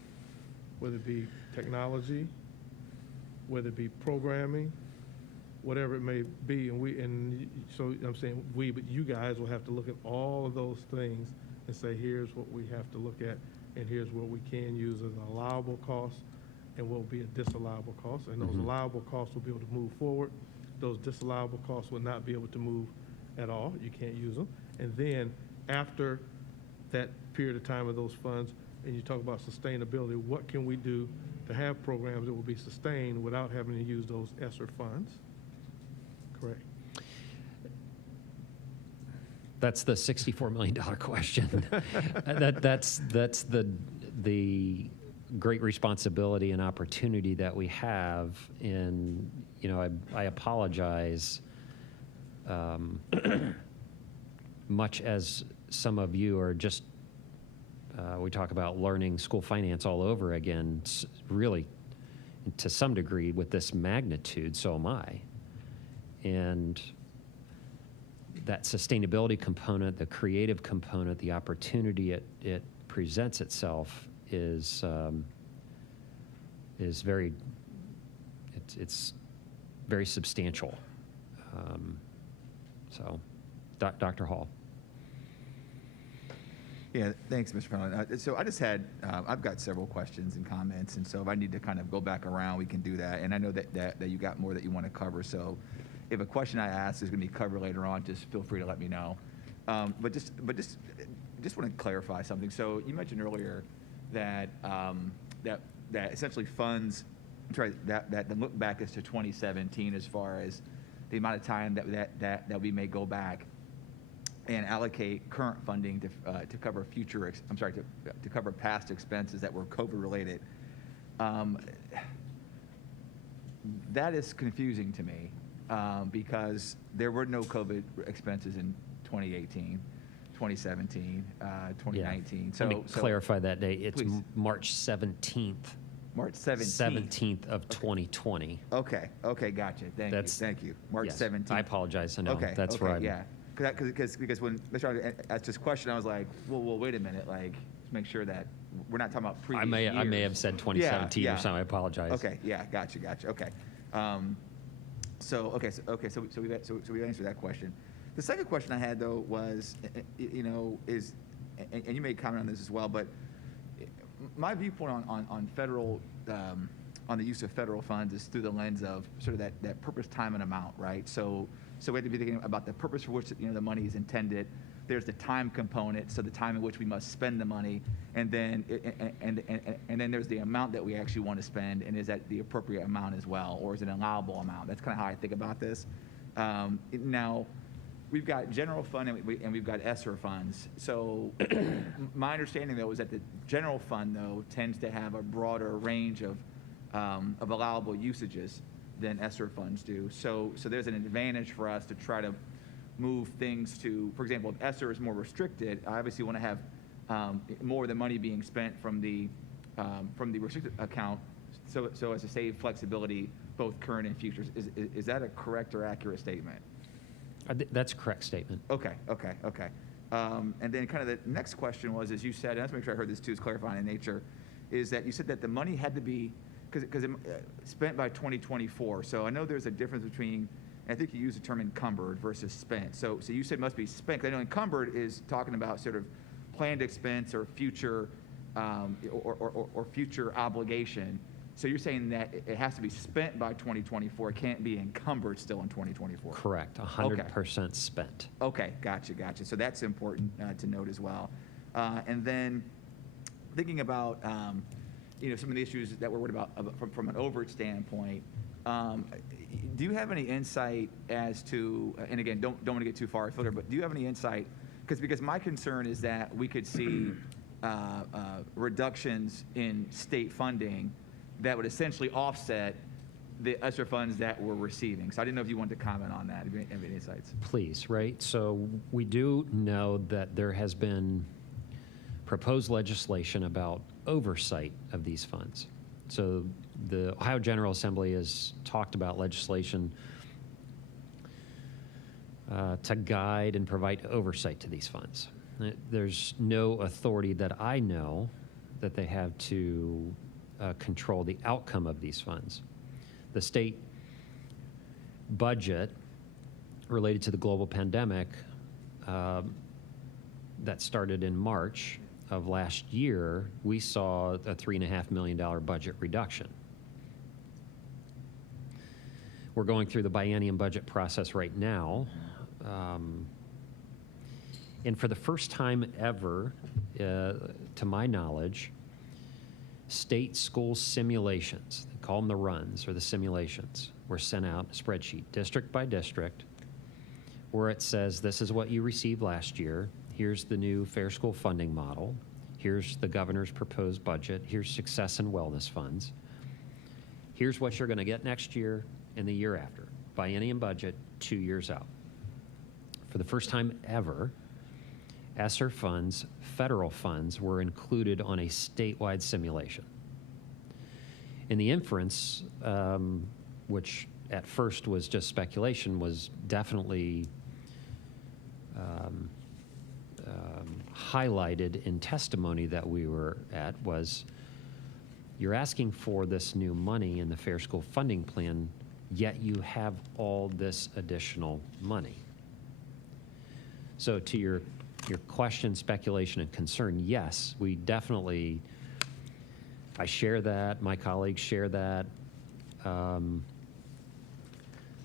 whether it be technology, whether it be programming, whatever it may be. And so I'm saying we, but you guys will have to look at all of those things and say, here's what we have to look at, and here's what we can use as an allowable cost and what will be a disallowable cost. And those allowable costs will be able to move forward. Those disallowable costs will not be able to move at all. You can't use them. And then after that period of time of those funds, and you talk about sustainability, what can we do to have programs that will be sustained without having to use those ESSER funds? Correct. That's the $64 million question. That's the great responsibility and opportunity that we have. And, you know, I apologize, much as some of you are just, we talk about learning school finance all over again, really, to some degree, with this magnitude, so am I. And that sustainability component, the creative component, the opportunity it presents itself is very, it's very substantial. So, Dr. Hall. Yeah, thanks, Mr. Penland. So I just had, I've got several questions and comments, and so if I need to kind of go back around, we can do that. And I know that you got more that you want to cover, so if a question I ask is going to be covered later on, just feel free to let me know. But just want to clarify something. So you mentioned earlier that that essentially funds, that the look back is to 2017 as far as the amount of time that we may go back and allocate current funding to cover future, to cover past expenses that were COVID related. That is confusing to me because there were no COVID expenses in 2018, 2017, 2019. Yeah. Let me clarify that date. It's please. March 17th. March 17th. 17th of 2020. Okay, gotcha. Thank you. March yes, 17th. I apologize. I know. Okay, that's right. Yeah. Because when Mr. Arnold asked this question, I was like, well, wait a minute, like, let's make sure that we're not talking about previous years. I may have said 2017 or something. I apologize. Okay, yeah, gotcha. Okay. So we answered that question. The second question I had though was, is, and you may comment on this as well, but my viewpoint on federal, on the use of federal funds is through the lens of sort of that purpose, time, and amount, right? So we have to be thinking about the purpose for which the money is intended. There's the time component, so the time in which we must spend the money, and then there's the amount that we actually want to spend, and is that the appropriate amount as well, or is it an allowable amount? That's kind of how I think about this. Now, we've got general fund and we've got ESSER funds. So my understanding though is that the general fund though tends to have a broader range of allowable usages than ESSER funds do. So there's an advantage for us to try to move things to, for example, if ESSER is more restricted, I obviously want to have more of the money being spent from the restricted account, so as to save flexibility, both current and futures. Is that a correct or accurate statement? That's a correct statement. Okay. And then kind of the next question was, as you said, and let's make sure I heard this too, is clarifying in nature, is that you said that the money had to be, because spent by 2024. So I know there's a difference between, I think you used the term encumbered versus spent. So you said must be spent. I know encumbered is talking about sort of planned expense or future or future obligation. So you're saying that it has to be spent by 2024. It can't be encumbered still in 2024. Correct. 100% spent. Okay, gotcha. So that's important to note as well. And then thinking about some of the issues that we're worried about from an overage standpoint. Do you have any insight as to, and again, don't want to get too far afield, but do you have any insight? Because my concern is that we could see reductions in state funding that would essentially offset the ESSER funds that we're receiving. So I didn't know if you wanted to comment on that, if you have any insights. Please, right? So we do know that there has been proposed legislation about oversight of these funds. So the Ohio General Assembly has talked about legislation to guide and provide oversight to these funds. There's no authority that I know that they have to control the outcome of these funds. The state budget related to the global pandemic that started in March of last year, we saw a $3.5 million budget reduction. We're going through the biennium budget process right now. And for the first time ever, to my knowledge, state school simulations, they call them the runs or the simulations, were sent out, a spreadsheet, district by district, where it says this is what you received last year, here's the new fair school funding model, here's the governor's proposed budget, here's success and wellness funds, here's what you're going to get next year and the year after, biennium budget 2 years out. For the first time ever, Esther Funds, federal funds, were included on a statewide simulation. And the inference, which at first was just speculation, was definitely highlighted in testimony that we were at, was you're asking for this new money in the Fair School Funding Plan, yet you have all this additional money. So to your question, speculation, and concern, yes, we definitely, I share that, my colleagues share that.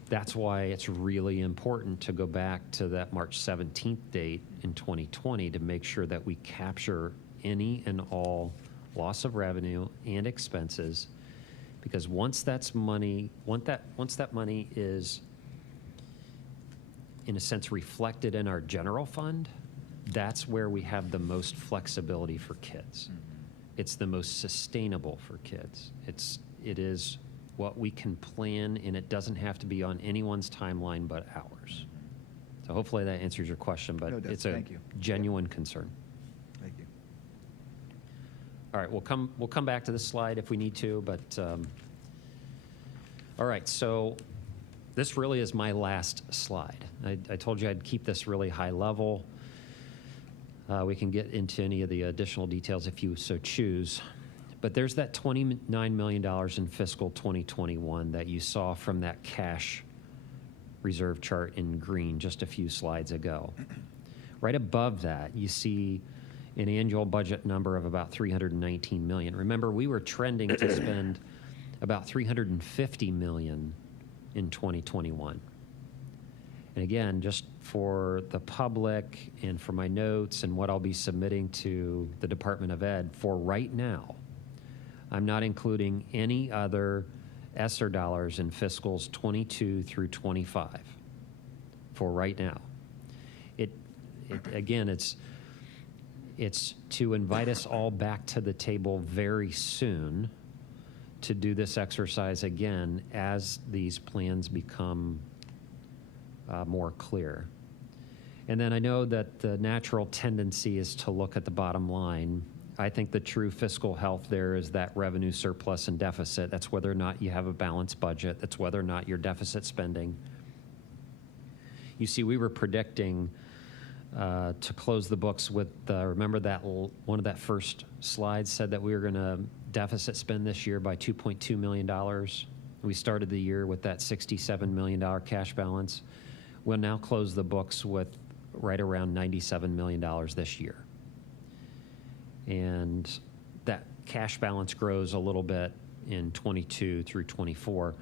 That's why it's really important to go back to that March 17th date in 2020 to make sure that we capture any and all loss of revenue and expenses, because once that money is, in a sense, reflected in our general fund, that's where we have the most flexibility for kids. It's the most sustainable for kids. It is what we can plan, and it doesn't have to be on anyone's timeline but ours. So hopefully that answers your question, but No, it does. it's a Thank you. genuine concern. Thank you. All right, we'll come back to this slide if we need to, but all right, so this really is my last slide. I told you I'd keep this really high level. We can get into any of the additional details if you so choose. But there's that $29 million in fiscal 2021 that you saw from that cash reserve chart in green just a few slides ago. Right above that, you see an annual budget number of about $319 million. Remember, we were trending to spend about $350 million in 2021. And again, just for the public and for my notes and what I'll be submitting to the Department of Ed, for right now, I'm not including any other ESSER dollars in fiscals 22 through 25 for right now. Again, it's to invite us all back to the table very soon to do this exercise again as these plans become more clear. And then I know that the natural tendency is to look at the bottom line. I think the true fiscal health there is that revenue surplus and deficit. That's whether or not you have a balanced budget. That's whether or not you're deficit spending. You see, we were predicting to close the books with, remember that one of that first slides said that we were going to deficit spend this year by $2.2 million. We started the year with that $67 million cash balance. We'll now close the books with right around $97 million this year. And that cash balance grows a little bit in 22 through 24.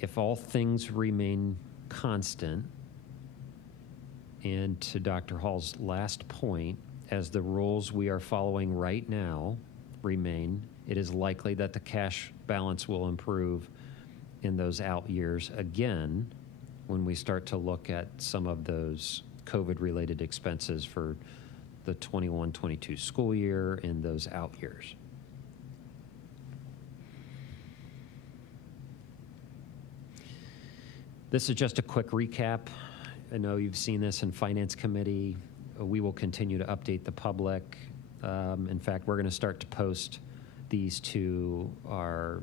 If all things remain constant, and to Dr. Hall's last point, as the rules we are following right now remain, it is likely that the cash balance will improve in those out years again when we start to look at some of those COVID-related expenses for the 21-22 school year and those out years. This is just a quick recap. I know you've seen this in Finance Committee. We will continue to update the public. In fact, we're going to start to post these to our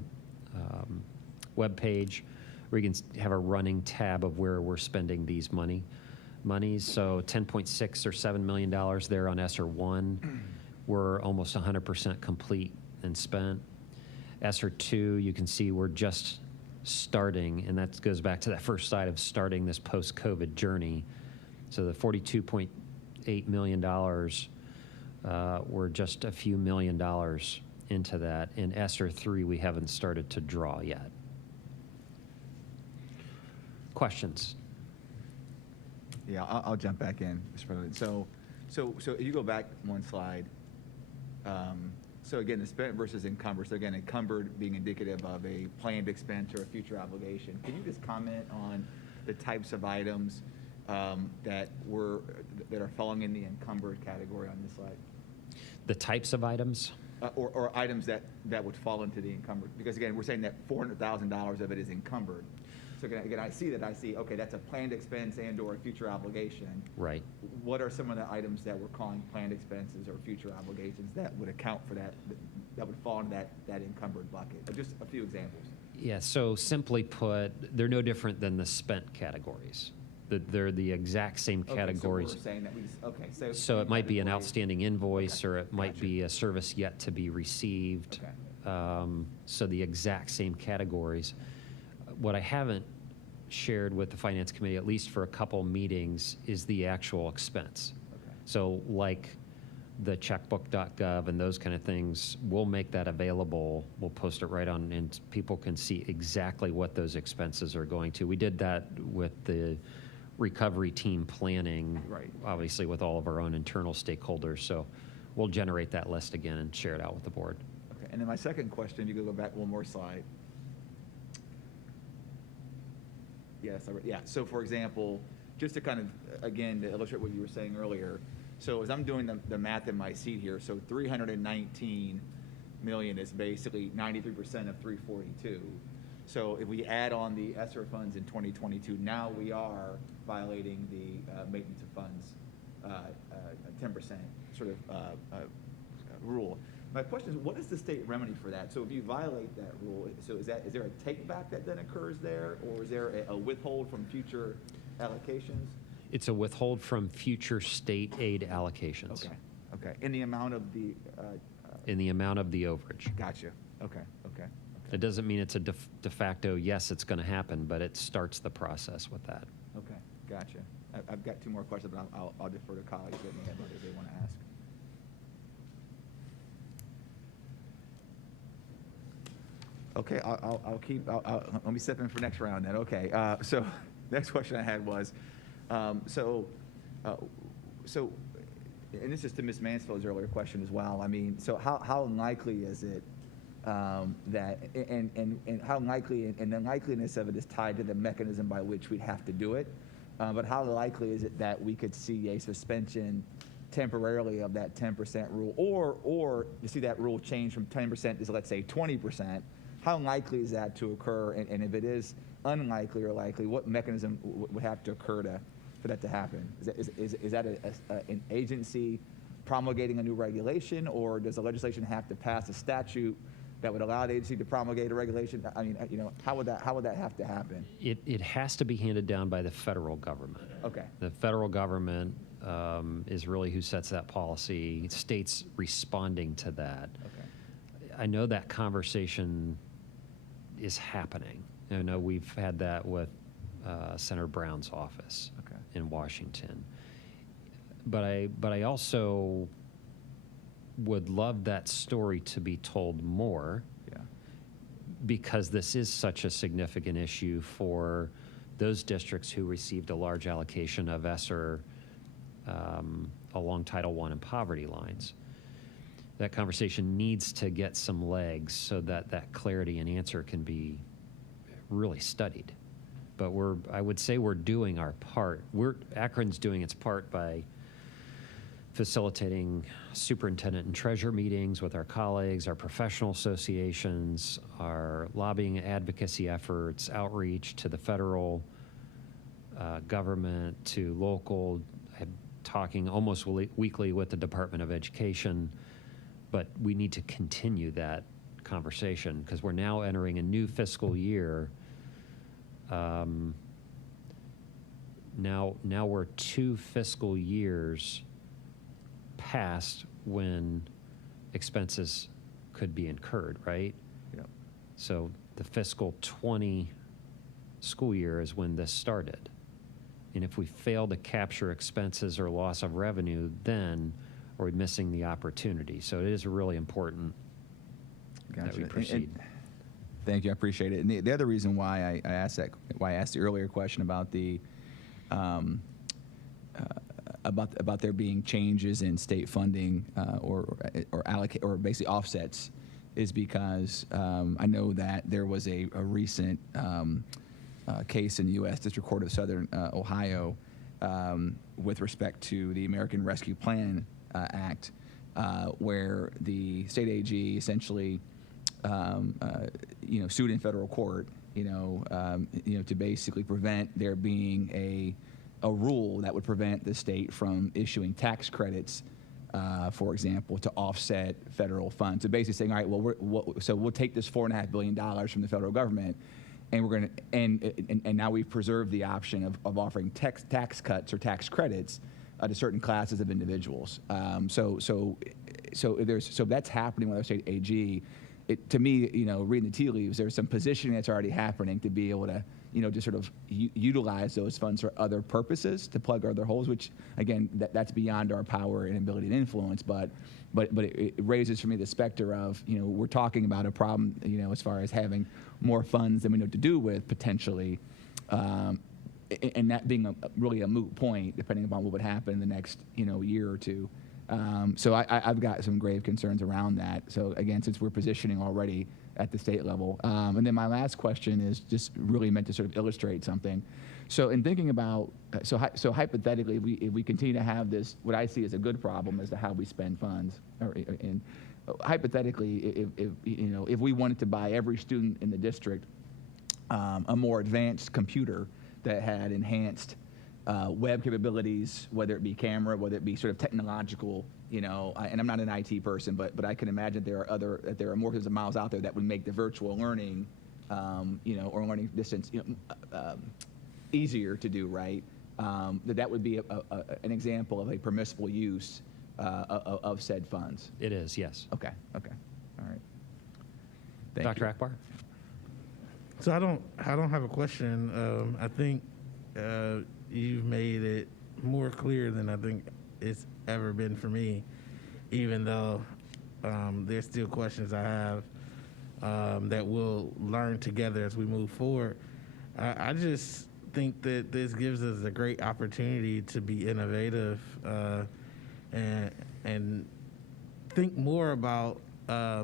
webpage, where you can have a running tab of where we're spending these monies. So $10.6 or $7 million there on ESSER 1. We're almost 100% complete and spent. ESSER 2, you can see we're just starting, and that goes back to that first slide of starting this post-COVID journey. So the $42.8 million, we're just a few $1 million into that. In ESSER 3, we haven't started to draw yet. Questions? Yeah, I'll jump back in, Mr. President. So if you go back one slide, so again, the spent versus encumbered. So again, encumbered being indicative of a planned expense or a future obligation. Can you just comment on the types of items that are falling in the encumbered category on this slide? The types of items? Or items that would fall into the encumbered, because again, we're saying that $400,000 of it is encumbered. So again, I see, okay, that's a planned expense and or a future obligation. Right. What are some of the items that we're calling planned expenses or future obligations that would account for that would fall into that encumbered bucket? Just a few examples. Yeah, so simply put, they're no different than the spent categories. They're the exact same categories. Okay, so we're saying that we just, okay. So it might be an outstanding invoice, or it might be a service yet to be received. Okay. So the exact same categories. What I haven't shared with the Finance Committee, at least for a couple meetings, is the actual expense. Okay. So like the checkbook.gov and those kind of things, we'll make that available. We'll post it right on, and people can see exactly what those expenses are going to. We did that with the recovery team planning, right, obviously with all of our own internal stakeholders. So we'll generate that list again and share it out with the board. Okay, and then my second question, you could go back one more slide. Yes, yeah. So for example, just to kind of, again, to illustrate what you were saying earlier, so as I'm doing the math in my seat here, so 319 million is basically 93% of 342. So if we add on the Esther Funds in 2022, now we are violating the maintenance of funds 10% sort of rule. My question is, what is the state remedy for that? So if you violate that rule, so is there a take back that then occurs there, or is there a withhold from future allocations? It's a withhold from future state aid allocations. Okay. Okay. In the amount of the. In the amount of the overage. Gotcha. Okay. Okay. It doesn't mean it's a de facto, yes, it's going to happen, but it starts the process with that. Okay, gotcha. I've got two more questions, but I'll defer to colleagues that may have others they want to ask. Okay, I'll keep, let me step in for next round then. Okay, so next question I had was, and this is to Ms. Mansfield's earlier question as well. I mean, so how likely is it that, and how likely, and the likeliness of it is tied to the mechanism by which we'd have to do it, but how likely is it that we could see a suspension temporarily of that 10% rule, or to see that rule change from 10% to, let's say, 20%? How likely is that to occur, and if it is unlikely or likely, what mechanism would have to occur for that to happen? Is that an agency promulgating a new regulation, or does the legislation have to pass a statute that would allow the agency to promulgate a regulation? I mean, how would that have to happen? It has to be handed down by the federal government. Okay. The federal government is really who sets that policy. States responding to that. Okay. I know that conversation is happening. I know we've had that with Senator Brown's office in Washington. But I also would love that story to be told more, because this is such a significant issue for those districts who received a large allocation of ESSER along Title I and poverty lines. That conversation needs to get some legs so that that clarity and answer can be really studied. But I would say we're doing our part. Akron's doing its part by facilitating superintendent and treasurer meetings with our colleagues, our professional associations, our lobbying advocacy efforts, outreach to the federal government, to local, talking almost weekly with the Department of Education. But we need to continue that conversation, because we're now entering a new fiscal year. Now we're 2 fiscal years past when expenses could be incurred, right? Yep. So the fiscal 20 school year is when this started. And if we fail to capture expenses or loss of revenue, then are we missing the opportunity? So it is really important that we proceed. Thank you, I appreciate it. And the other reason why I asked the earlier question about the about there being changes in state funding or allocate or basically offsets is because I know that there was a recent case in the U.S. District Court of Southern Ohio with respect to the American Rescue Plan Act, where the state AG essentially, sued in federal court, to basically prevent there being a rule that would prevent the state from issuing tax credits, for example, to offset federal funds. So basically saying, all right, well, so we'll take this $4.5 billion from the federal government, and we're going to, and now we've preserved the option of offering tax cuts or tax credits to certain classes of individuals. So that's happening with our state AG. To me, reading the tea leaves, there's some positioning that's already happening to be able to, to sort of utilize those funds for other purposes to plug other holes, which again, that's beyond our power and ability to influence. But it raises for me the specter of, we're talking about a problem, as far as having more funds than we know what to do with potentially, and that being really a moot point, depending upon what would happen in the next, year or two. So I've got some grave concerns around that. So again, since we're positioning already at the state level. And then my last question is just really meant to sort of illustrate something. So in thinking about, so hypothetically, if we continue to have this, what I see as a good problem as to how we spend funds, and hypothetically, if we wanted to buy every student in the district a more advanced computer that had enhanced web capabilities, whether it be camera, whether it be sort of technological, and I'm not an IT person, but I can imagine there are more than miles out there that would make the virtual learning, or learning distance, easier to do, right? That would be an example of a permissible use of said funds. It is, yes. Okay, all right. Thank Dr. you. Akbar? So I don't have a question. I think you've made it more clear than I think it's ever been for me, even though there's still questions I have that we'll learn together as we move forward. I just think that this gives us a great opportunity to be innovative and think more about, I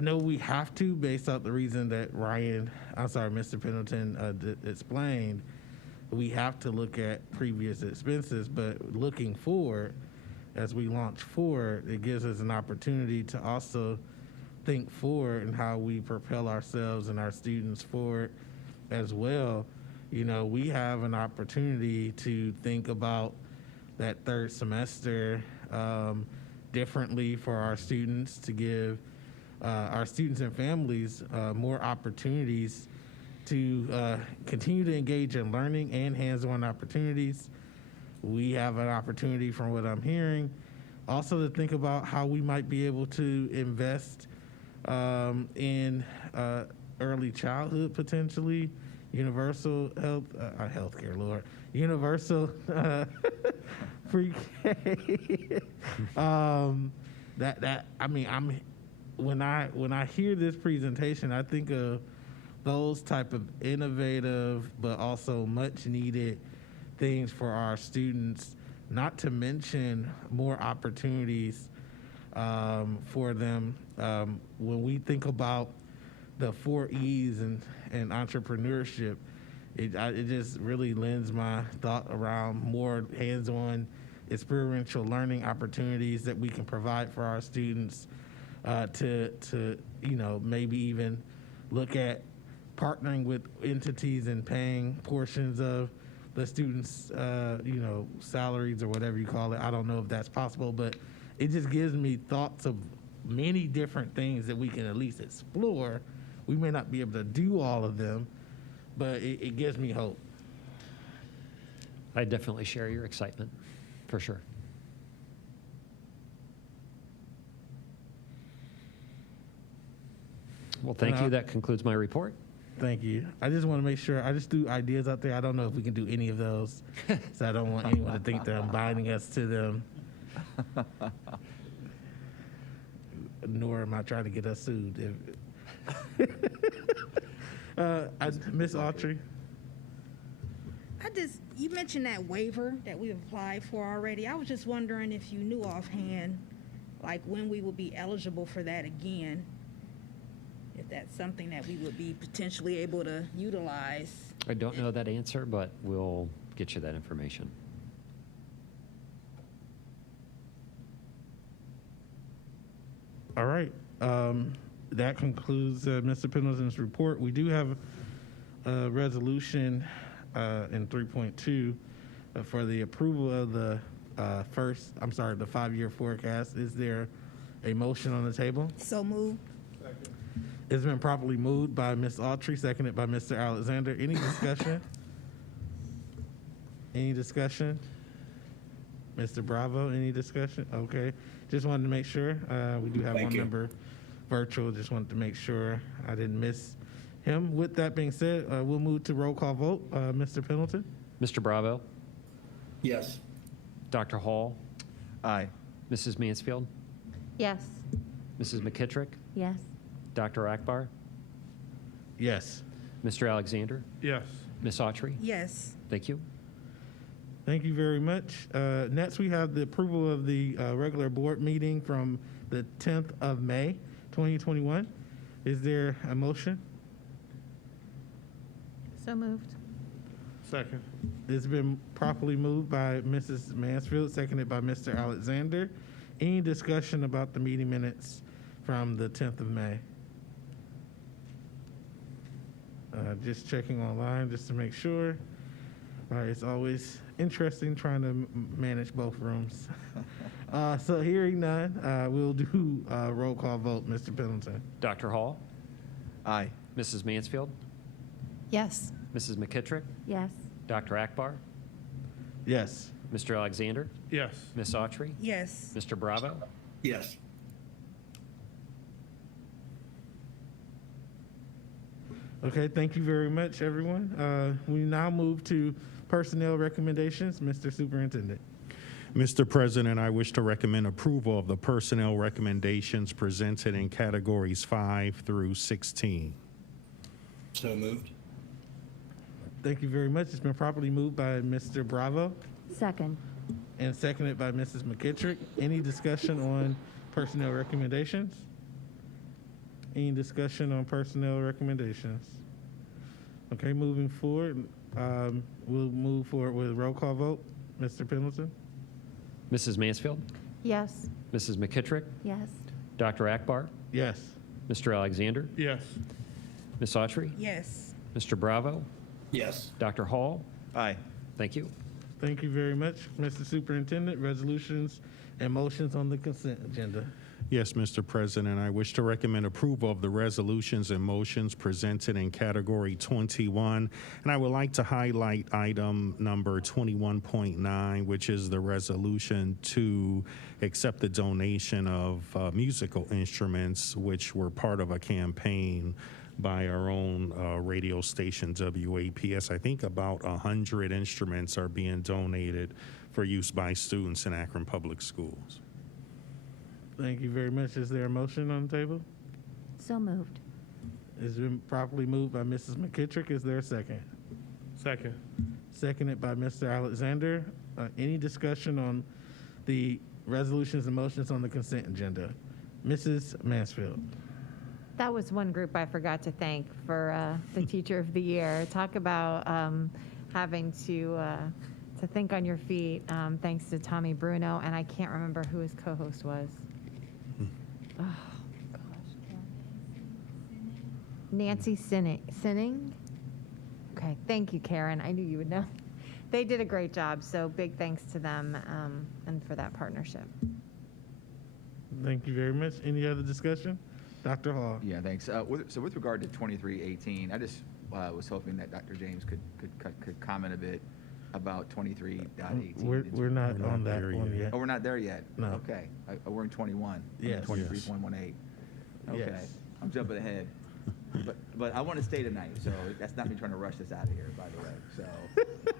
know we have to, based on the reason that Mr. Pendleton explained, we have to look at previous expenses, but looking forward, as we launch forward, it gives us an opportunity to also think forward and how we propel ourselves and our students forward as well. We have an opportunity to think about that third semester differently for our students, to give our students and families more opportunities to continue to engage in learning and hands-on opportunities. We have an opportunity, from what I'm hearing, also to think about how we might be able to invest in early childhood, potentially, universal healthcare, Lord, universal pre-K. When I hear this presentation, I think of those type of innovative but also much needed things for our students, not to mention more opportunities for them. When we think about the 4 E's and entrepreneurship, it just really lends my thought around more hands-on experiential learning opportunities that we can provide for our students, to maybe even look at partnering with entities and paying portions of the students' salaries or whatever you call it. I don't know if that's possible, but it just gives me thoughts of many different things that we can at least explore. We may not be able to do all of them, but it gives me hope. I definitely share your excitement, for sure. Well, thank you. That concludes my report. Thank you. I just want to make sure, I just threw ideas out there. I don't know if we can do any of those, so I don't want anyone to think that I'm binding us to them. Nor am I trying to get us sued. Miss Altre. You mentioned that waiver that we've applied for already. I was just wondering if you knew offhand, like when we will be eligible for that again, if that's something that we would be potentially able to utilize. I don't know that answer, but we'll get you that information. All right. That concludes Mr. Pendleton's report. We do have a resolution in 3.2 for the approval of the the 5-year forecast. Is there a motion on the table? So moved. It's been properly moved by Ms. Altre, seconded by Mr. Alexander. Any discussion? Any discussion? Mr. Bravo, any discussion? Okay. Just wanted to make sure. We do have one member virtual. Just wanted to make sure I didn't miss him. With that being said, we'll move to roll call vote. Mr. Pendleton? Mr. Bravo? Yes. Dr. Hall? Aye. Mrs. Mansfield? Yes. Mrs. McKittrick? Yes. Dr. Akbar? Yes. Mr. Alexander? Yes. Ms. Autry? Yes. Thank you. Thank you very much. Next, we have the approval of the regular board meeting from the 10th of May, 2021. Is there a motion? So moved. Second. It's been properly moved by Mrs. Mansfield, seconded by Mr. Alexander. Any discussion about the meeting minutes from the 10th of May? Just checking online just to make sure. It's always interesting trying to manage both rooms. So hearing none, we'll do a roll call vote. Mr. Pendleton? Dr. Hall? Aye. Mrs. Mansfield? Yes. Mrs. McKittrick? Yes. Dr. Akbar? Yes. Mr. Alexander? Yes. Ms. Autry? Yes. Mr. Bravo? Yes. Okay, thank you very much, everyone. We now move to personnel recommendations. Mr. Superintendent. Mr. President, I wish to recommend approval of the personnel recommendations presented in categories 5 through 16. So moved. Thank you very much. It's been properly moved by Mr. Bravo Second. and seconded by Mrs. McKittrick. Any discussion on personnel recommendations? Any discussion on personnel recommendations? Okay, moving forward, we'll move forward with a roll call vote. Mr. Pendleton? Mrs. Mansfield? Yes. Mrs. McKittrick? Yes. Dr. Akbar? Yes. Mr. Alexander? Yes. Ms. Autry? Yes. Mr. Bravo? Yes. Dr. Hall? Aye. Thank you. Thank you very much, Mr. Superintendent. Resolutions and motions on the consent agenda. Yes, Mr. President, I wish to recommend approval of the resolutions and motions presented in category 21. And I would like to highlight item number 21.9, which is the resolution to accept the donation of musical instruments, which were part of a campaign by our own radio station, WAPS. I think about 100 instruments are being donated for use by students in Akron Public Schools. Thank you very much. Is there a motion on the table? So moved. It's been properly moved by Mrs. McKittrick. Is there a second? Second. Seconded by Mr. Alexander. Any discussion on the resolutions and motions on the consent agenda? Mrs. Mansfield. That was one group I forgot to thank for the Teacher of the Year. Talk about having to think on your feet. Thanks to Tommy Bruno, and I can't remember who his co-host was. Oh, gosh. Nancy Sinning. Okay, thank you, Karen. I knew you would know. They did a great job, so big thanks to them and for that partnership. Thank you very much. Any other discussion? Dr. Hall. Yeah, thanks. So with regard to 2318, I just was hoping that Dr. James could comment a bit about 23.18. We're not on that one yet. Oh, we're not there yet? No. Okay. We're in 21. Yes. 23.18. Okay. Yes. I'm jumping ahead. But I want to stay tonight, so that's not me trying to rush this out of here, by the way. So,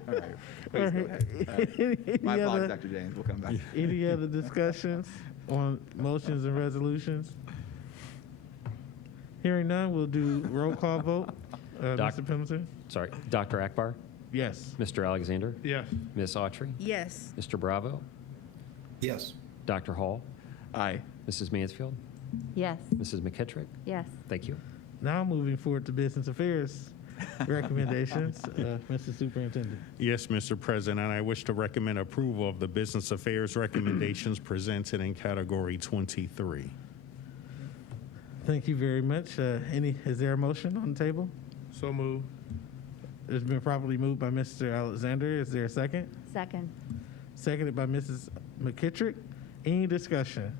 all right. Please go ahead. My apologies, Dr. James. We'll come back. Any other discussions on motions and resolutions? Hearing none, we'll do roll call vote. Mr. Pendleton? Sorry, Dr. Akbar? Yes. Mr. Alexander? Yes. Ms. Autry? Yes. Mr. Bravo? Yes. Dr. Hall? Aye. Mrs. Mansfield? Yes. Mrs. McKittrick? Yes. Thank you. Now moving forward to business affairs recommendations, Mr. Superintendent. Yes, Mr. President, and I wish to recommend approval of the business affairs recommendations presented in category 23. Thank you very much. Is there a motion on the table? So moved. It's been properly moved by Mr. Alexander. Is there a second? Second. Seconded by Mrs. McKittrick. Any discussion?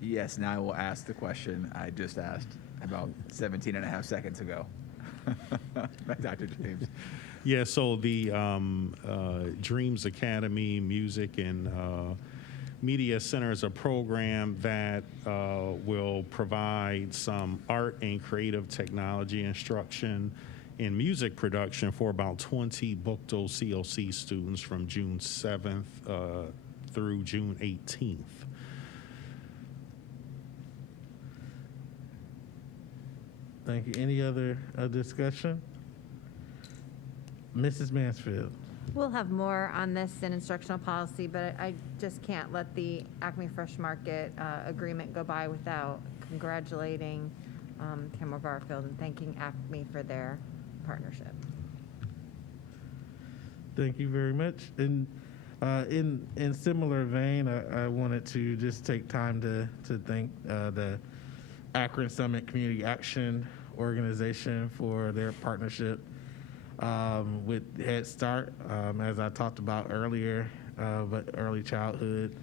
Yes, now I will ask the question I just asked about 17 and a half seconds ago. Dr. James. Yeah, so the Dreams Academy Music and Media Center is a program that will provide some art and creative technology instruction in music production for about 20 booked CLC students from June 7th through June 18th. Thank you. Any other discussion? Mrs. Mansfield. We'll have more on this in instructional policy, but I just can't let the Acme Fresh Market agreement go by without congratulating Kenmore Garfield and thanking Acme for their partnership. Thank you very much. And in similar vein, I wanted to just take time to thank the Akron Summit Community Action Organization for their partnership with Head Start, as I talked about earlier, but early childhood,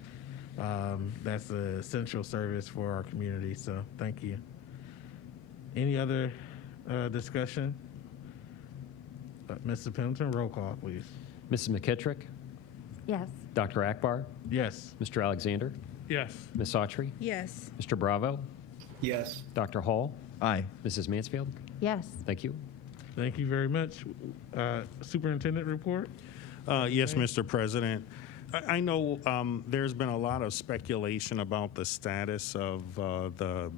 that's an essential service for our community, so thank you. Any other discussion? Mr. Pendleton, roll call, please. Mrs. McKittrick? Yes. Dr. Akbar? Yes. Mr. Alexander? Yes. Ms. Autry? Yes. Mr. Bravo? Yes. Dr. Hall? Aye. Mrs. Mansfield? Yes. Thank you. Thank you very much. Superintendent report? Yes, Mr. President. I know there's been a lot of speculation about the status of the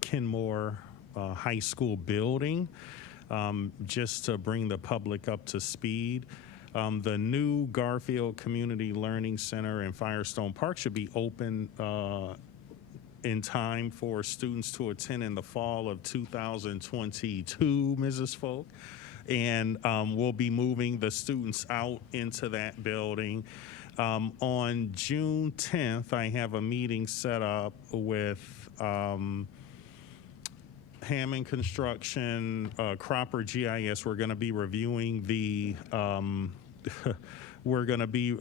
Kenmore High School building. Just to bring the public up to speed, the new Garfield Community Learning Center in Firestone Park should be open in time for students to attend in the fall of 2022, Mrs. Folk. And we'll be moving the students out into that building. On June 10th, I have a meeting set up with Hammond Construction, Cropper GIS. We're going to be reviewing the we're going to be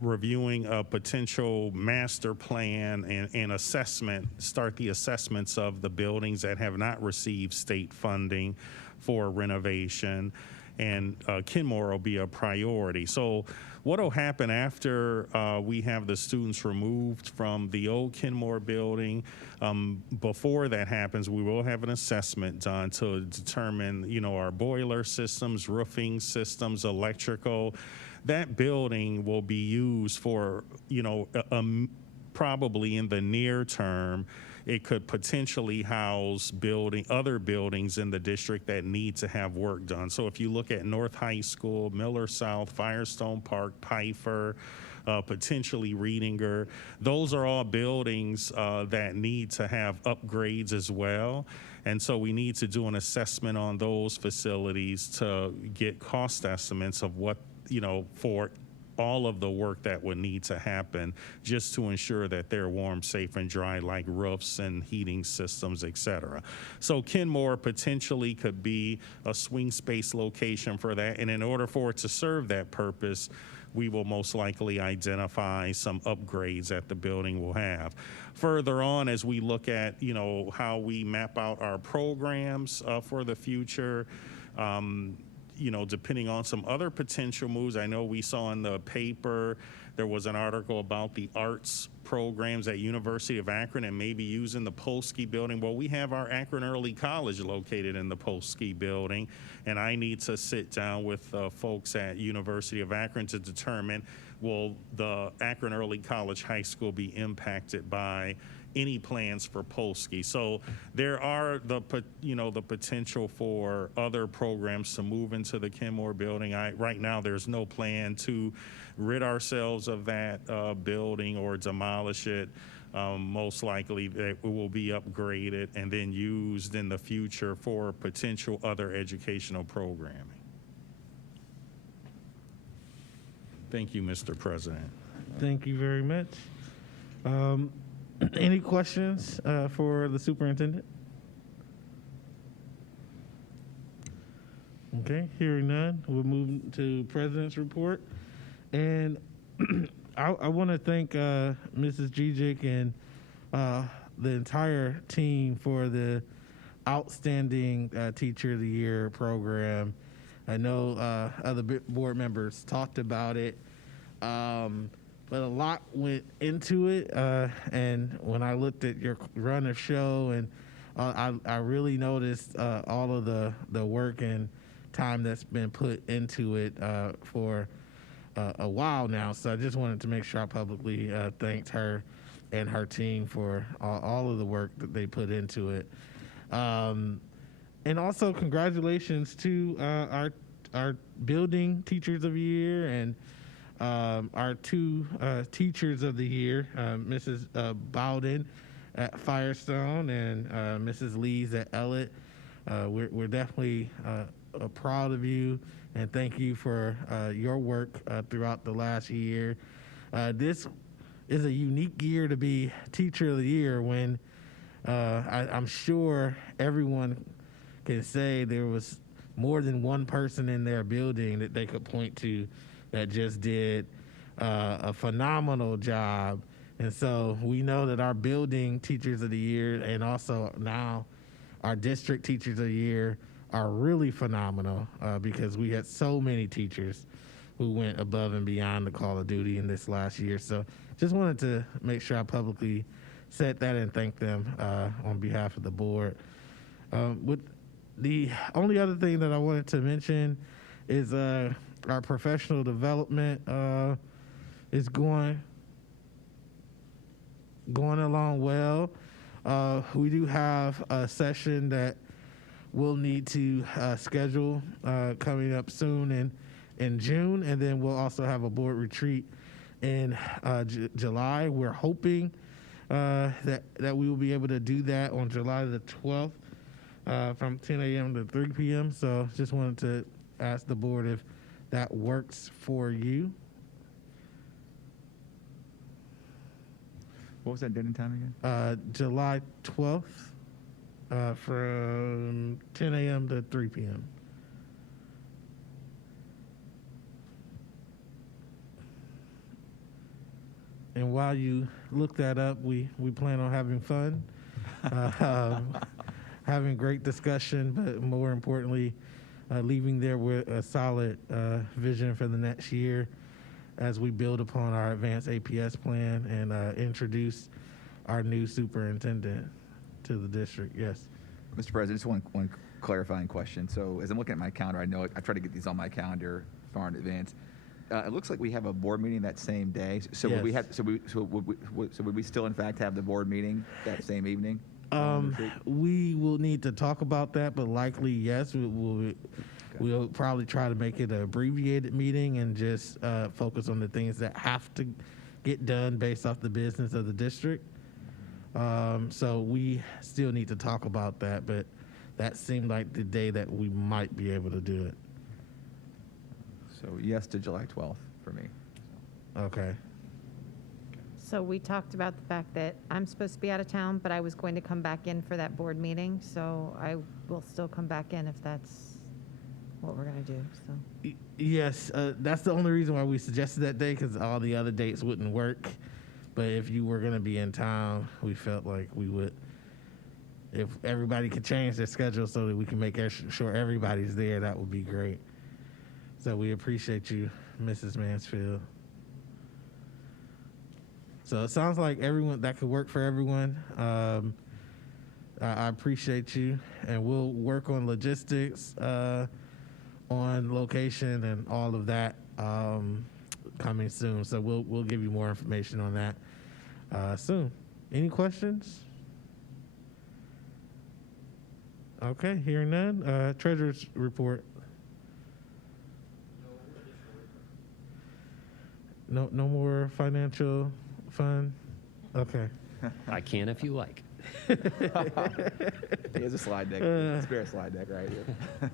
reviewing a potential master plan and assessment, start the assessments of the buildings that have not received state funding for renovation, and Kenmore will be a priority. So what will happen after we have the students removed from the old Kenmore building? Before that happens, we will have an assessment done to determine, our boiler systems, roofing systems, electrical. That building will be used for, probably in the near term. It could potentially house other buildings in the district that need to have work done. So if you look at North High School, Miller South, Firestone Park, Pfeiffer, potentially Reedinger, those are all buildings that need to have upgrades as well. And so we need to do an assessment on those facilities to get cost estimates of what, for all of the work that would need to happen just to ensure that they're warm, safe, and dry, like roofs and heating systems, et cetera. So Kenmore potentially could be a swing space location for that. And in order for it to serve that purpose, we will most likely identify some upgrades that the building will have. Further on, as we look at, how we map out our programs for the future, depending on some other potential moves. I know we saw in the paper, there was an article about the arts programs at University of Akron and maybe using the Polsky building. Well, we have our Akron Early College located in the Polsky building, and I need to sit down with folks at University of Akron to determine, will the Akron Early College High School be impacted by any plans for Polsky. So there are the potential for other programs to move into the Kenmore building. Right now there's no plan to rid ourselves of that building or demolish it. Most likely it will be upgraded and then used in the future for potential other educational programming. Thank you, Mr. President. Thank you very much. Any questions for the superintendent? Okay, hearing none, we'll move to President's report. And I want to thank Mrs. Gijic and the entire team for the outstanding Teacher of the Year program. I know other board members talked about it, but a lot went into it. And when I looked at your run of show, and I really noticed all of the work and time that's been put into it for a while now. So I just wanted to make sure I publicly thanked her and her team for all of the work that they put into it. And also congratulations to our building Teachers of the Year and our two Teachers of the Year, Mrs. Bowden at Firestone and Mrs. Lees at Ellett. We're definitely proud of you and thank you for your work throughout the last year. This is a unique year to be Teacher of the Year when I'm sure everyone can say there was more than one person in their building that they could point to that just did a phenomenal job. And so we know that our building Teachers of the Year and also now our district Teachers of the Year are really phenomenal because we had so many teachers who went above and beyond the call of duty in this last year. So just wanted to make sure I publicly said that and thank them on behalf of the board. With the only other thing that I wanted to mention is our professional development is going along well. We do have a session that we'll need to schedule coming up soon in June, and then we'll also have a board retreat in July. We're hoping that we will be able to do that on July the 12th from 10 a.m. to 3 p.m. So just wanted to ask the board if that works for you. What was that date and time again? July 12th from 10 a.m. to 3 p.m. And while you look that up, we plan on having fun, having great discussion, but more importantly, leaving there with a solid vision for the next year as we build upon our advanced APS plan and introduce our new superintendent to the district. Yes. Mr. President, just one clarifying question. So as I'm looking at my calendar, I know I try to get these on my calendar far in advance. It looks like we have a board meeting that same day. So Yes. would we have? So would we still in fact have the board meeting that same evening? We will need to talk about that, but likely yes. We'll probably try to make it an abbreviated meeting and just focus on the things that have to get done based off the business of the district. So we still need to talk about that, but that seemed like the day that we might be able to do it. So yes to July 12th for me. Okay. So we talked about the fact that I'm supposed to be out of town, but I was going to come back in for that board meeting, so I will still come back in if that's what we're going to do. So Yes, that's the only reason why we suggested that day, because all the other dates wouldn't work. But if you were going to be in town, we felt like we would, if everybody could change their schedule so that we can make sure everybody's there, that would be great. So we appreciate you, Mrs. Mansfield. So it sounds like everyone that could work for everyone. I appreciate you, and we'll work on logistics, on location, and all of that coming soon. So we'll give you more information on that soon. Any questions? Okay, hearing none. Treasurer's report. No more financial fund? Okay. I can if you like. Here's a slide deck. Spare slide deck right here.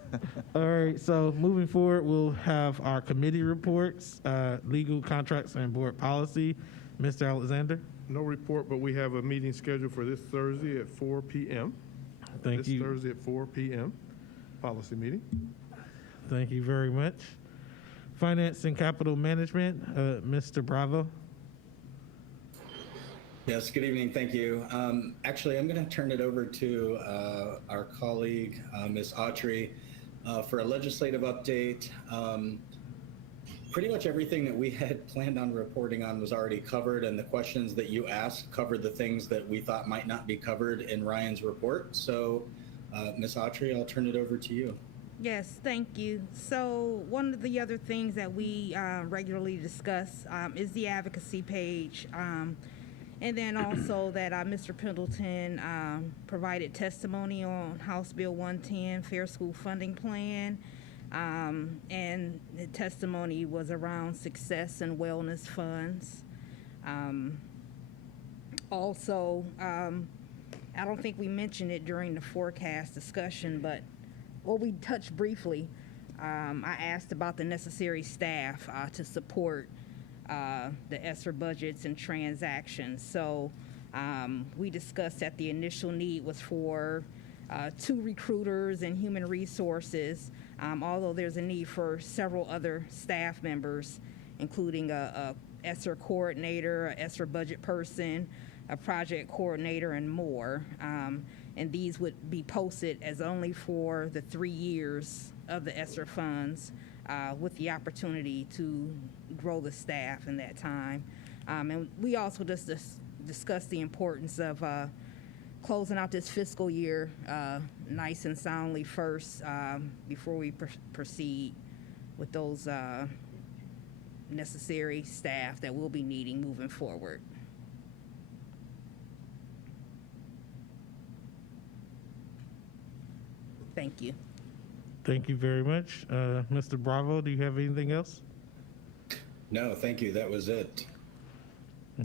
All right, so moving forward, we'll have our committee reports, legal contracts and board policy. Mr. Alexander? No report, but we have a meeting scheduled for this Thursday at 4 p.m. Thank you. This Thursday at 4 p.m. Policy meeting. Thank you very much. Finance and capital management, Mr. Bravo. Yes, good evening. Thank you. Actually, I'm going to turn it over to our colleague, Ms. Altre, for a legislative update. Pretty much everything that we had planned on reporting on was already covered, and the questions that you asked covered the things that we thought might not be covered in Ryan's report. So, Ms. Altre, I'll turn it over to you. Yes, thank you. So one of the other things that we regularly discuss is the advocacy page. And then also that Mr. Pendleton provided testimony on House Bill 110, Fair School Funding Plan. And the testimony was around success and wellness funds. Also, I don't think we mentioned it during the forecast discussion, but we touched briefly. I asked about the necessary staff to support the ESSER budgets and transactions. So we discussed that the initial need was for 2 recruiters and human resources, although there's a need for several other staff members, including a ESSER coordinator, a ESSER budget person, a project coordinator, and more. And these would be posted as only for the 3 years of the ESSER funds, with the opportunity to grow the staff in that time. And we also just discussed the importance of closing out this fiscal year nice and soundly first before we proceed with those necessary staff that we'll be needing moving forward. Thank you. Thank you very much. Mr. Bravo, do you have anything else? No, thank you. That was it.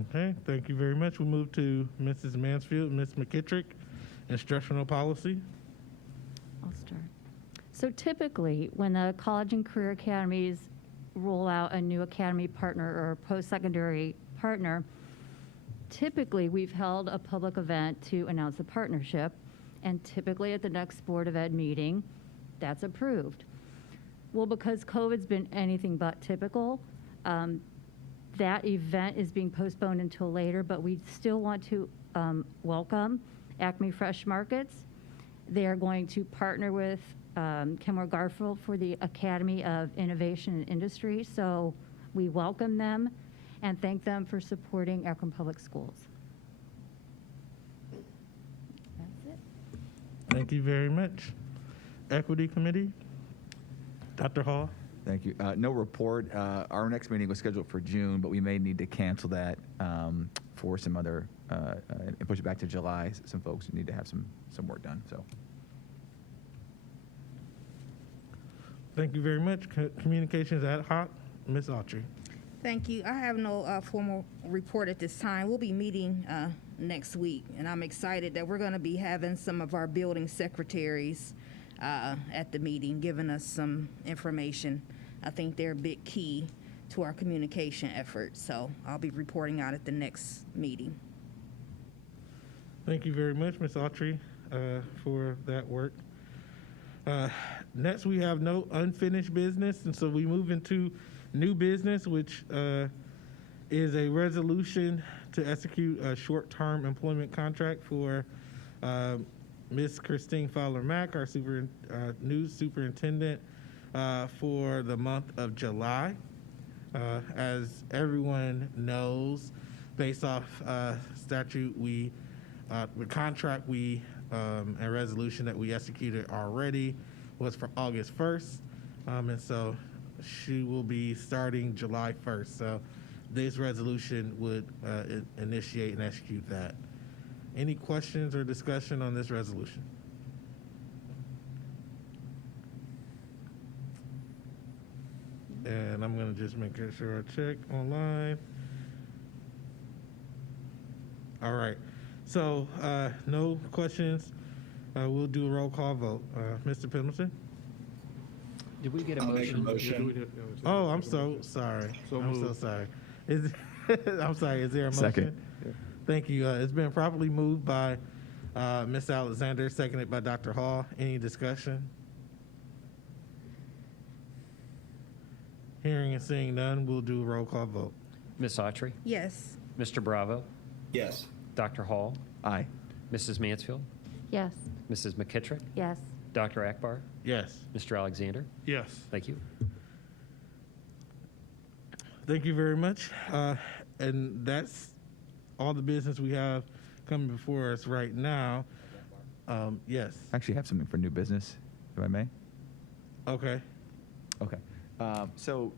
Okay, thank you very much. We'll move to Mrs. Mansfield, Ms. McKittrick, instructional policy. I'll start. So typically, when the college and career academies roll out a new academy partner or post-secondary partner, typically we've held a public event to announce the partnership, and typically at the next Board of Ed meeting, that's approved. Well, because COVID's been anything but typical, that event is being postponed until later, but we still want to welcome Acme Fresh Markets. They are going to partner with Kenmore Garfield for the Academy of Innovation and Industry, so we welcome them and thank them for supporting Akron Public Schools. That's it. Thank you very much. Equity Committee, Dr. Hall. Thank you. No report. Our next meeting was scheduled for June, but we may need to cancel that for some other, and push it back to July. Some folks need to have some work done, so. Thank you very much. Communications ad hoc, Ms. Altre. Thank you. I have no formal report at this time. We'll be meeting next week, and I'm excited that we're going to be having some of our building secretaries at the meeting, giving us some information. I think they're a big key to our communication efforts, so I'll be reporting out at the next meeting. Thank you very much, Ms. Altre, for that work. Next, we have no unfinished business, and so we move into new business, which is a resolution to execute a short-term employment contract for Ms. Christine Fowler-Mack, our new superintendent, for the month of July. As everyone knows, based off statute, the contract and resolution that we executed already was for August 1st, and so she will be starting July 1st. So this resolution would initiate and execute that. Any questions or discussion on this resolution? And I'm going to just make sure I check online. All right. So no questions. We'll do a roll call vote. Mr. Pendleton? Did we get a I'll make a motion? motion. Oh, I'm so sorry. I'm so sorry. I'm sorry. Is there a motion? Second. Thank you. It's been properly moved by Ms. Alexander, seconded by Dr. Hall. Any discussion? Hearing and seeing none, we'll do a roll call vote. Ms. Autry? Yes. Mr. Bravo? Yes. Dr. Hall? Aye. Mrs. Mansfield? Yes. Mrs. McKittrick? Yes. Dr. Akbar? Yes. Mr. Alexander? Yes. Thank you. Thank you very much. And that's all the business we have coming before us right now. Yes. I actually have something for new business, if I may. Okay. Okay. So,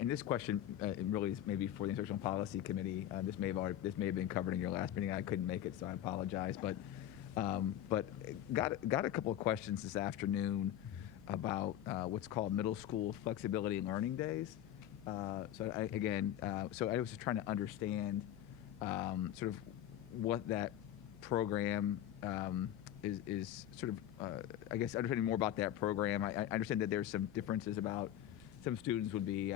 and this question really is maybe for the Instructional Policy Committee. This may have been covered in your last meeting. I couldn't make it, so I apologize. But got a couple of questions this afternoon about what's called middle school flexibility learning days. So I was just trying to understand sort of what that program is sort of, I guess, understanding more about that program. I understand that there's some differences about some students would be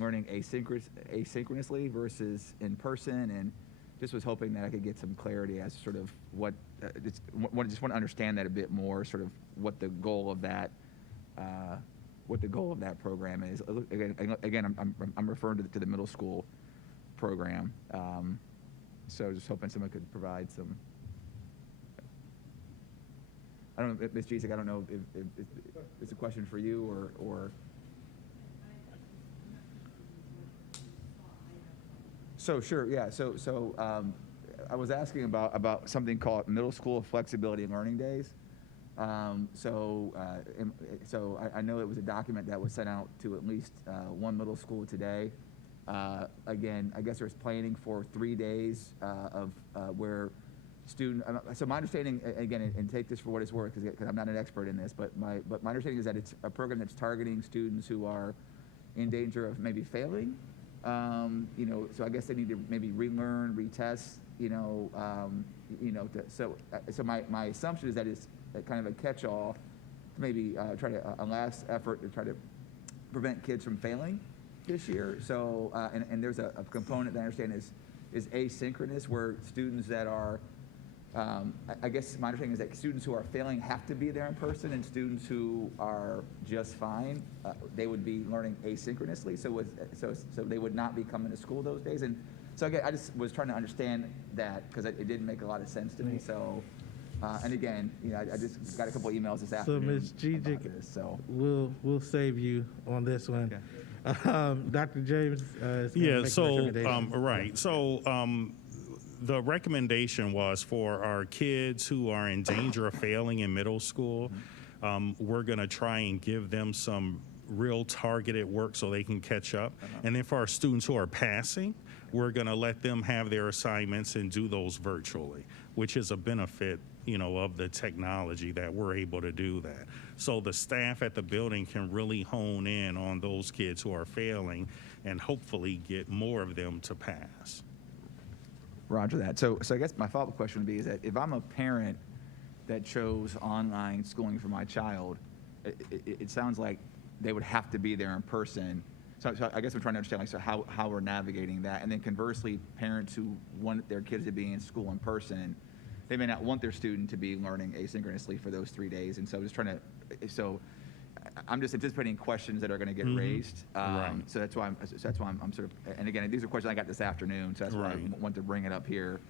learning asynchronously versus in person, and just was hoping that I could get some clarity as to sort of what, just want to understand that a bit more, sort of what the goal of that program is. Again, I'm referring to the middle school program. So just hoping someone could provide some. I don't know, Ms. Jesek, I don't know if it's a question for you or. So sure, yeah. So I was asking about something called middle school flexibility learning days. So I know it was a document that was sent out to at least one middle school today. Again, I guess there's planning for 3 days of where student. So my understanding, again, and take this for what it's worth, because I'm not an expert in this, but my understanding is that it's a program that's targeting students who are in danger of maybe failing. So I guess they need to maybe relearn, retest. So my assumption is that it's kind of a catch-all to maybe try to a last effort to try to prevent kids from failing this year. So and there's a component that I understand is asynchronous, where students that are I guess my understanding is that students who are failing have to be there in person, and students who are just fine, they would be learning asynchronously. So they would not be coming to school those days. And so again, I just was trying to understand that, because it didn't make a lot of sense to me. So and again, I just got a couple emails this afternoon. So Ms. Jesek, we'll save you on this one. Okay. Dr. James. Right. So. The recommendation was for our kids who are in danger of failing in middle school, we're going to try and give them some real targeted work so they can catch up. And then for our students who are passing, we're going to let them have their assignments and do those virtually, which is a benefit, of the technology that we're able to do that. So the staff at the building can really hone in on those kids who are failing and hopefully get more of them to pass. Roger that. So I guess my follow-up question would be is that if I'm a parent that chose online schooling for my child, it sounds like they would have to be there in person. So I guess I'm trying to understand how we're navigating that. And then conversely, parents who want their kids to be in school in person, they may not want their student to be learning asynchronously for those 3 days. And so I'm just anticipating questions that are going to get raised. Right. So that's why I'm sort of, and again, these are questions I got this afternoon, so that's why I want to bring it up here.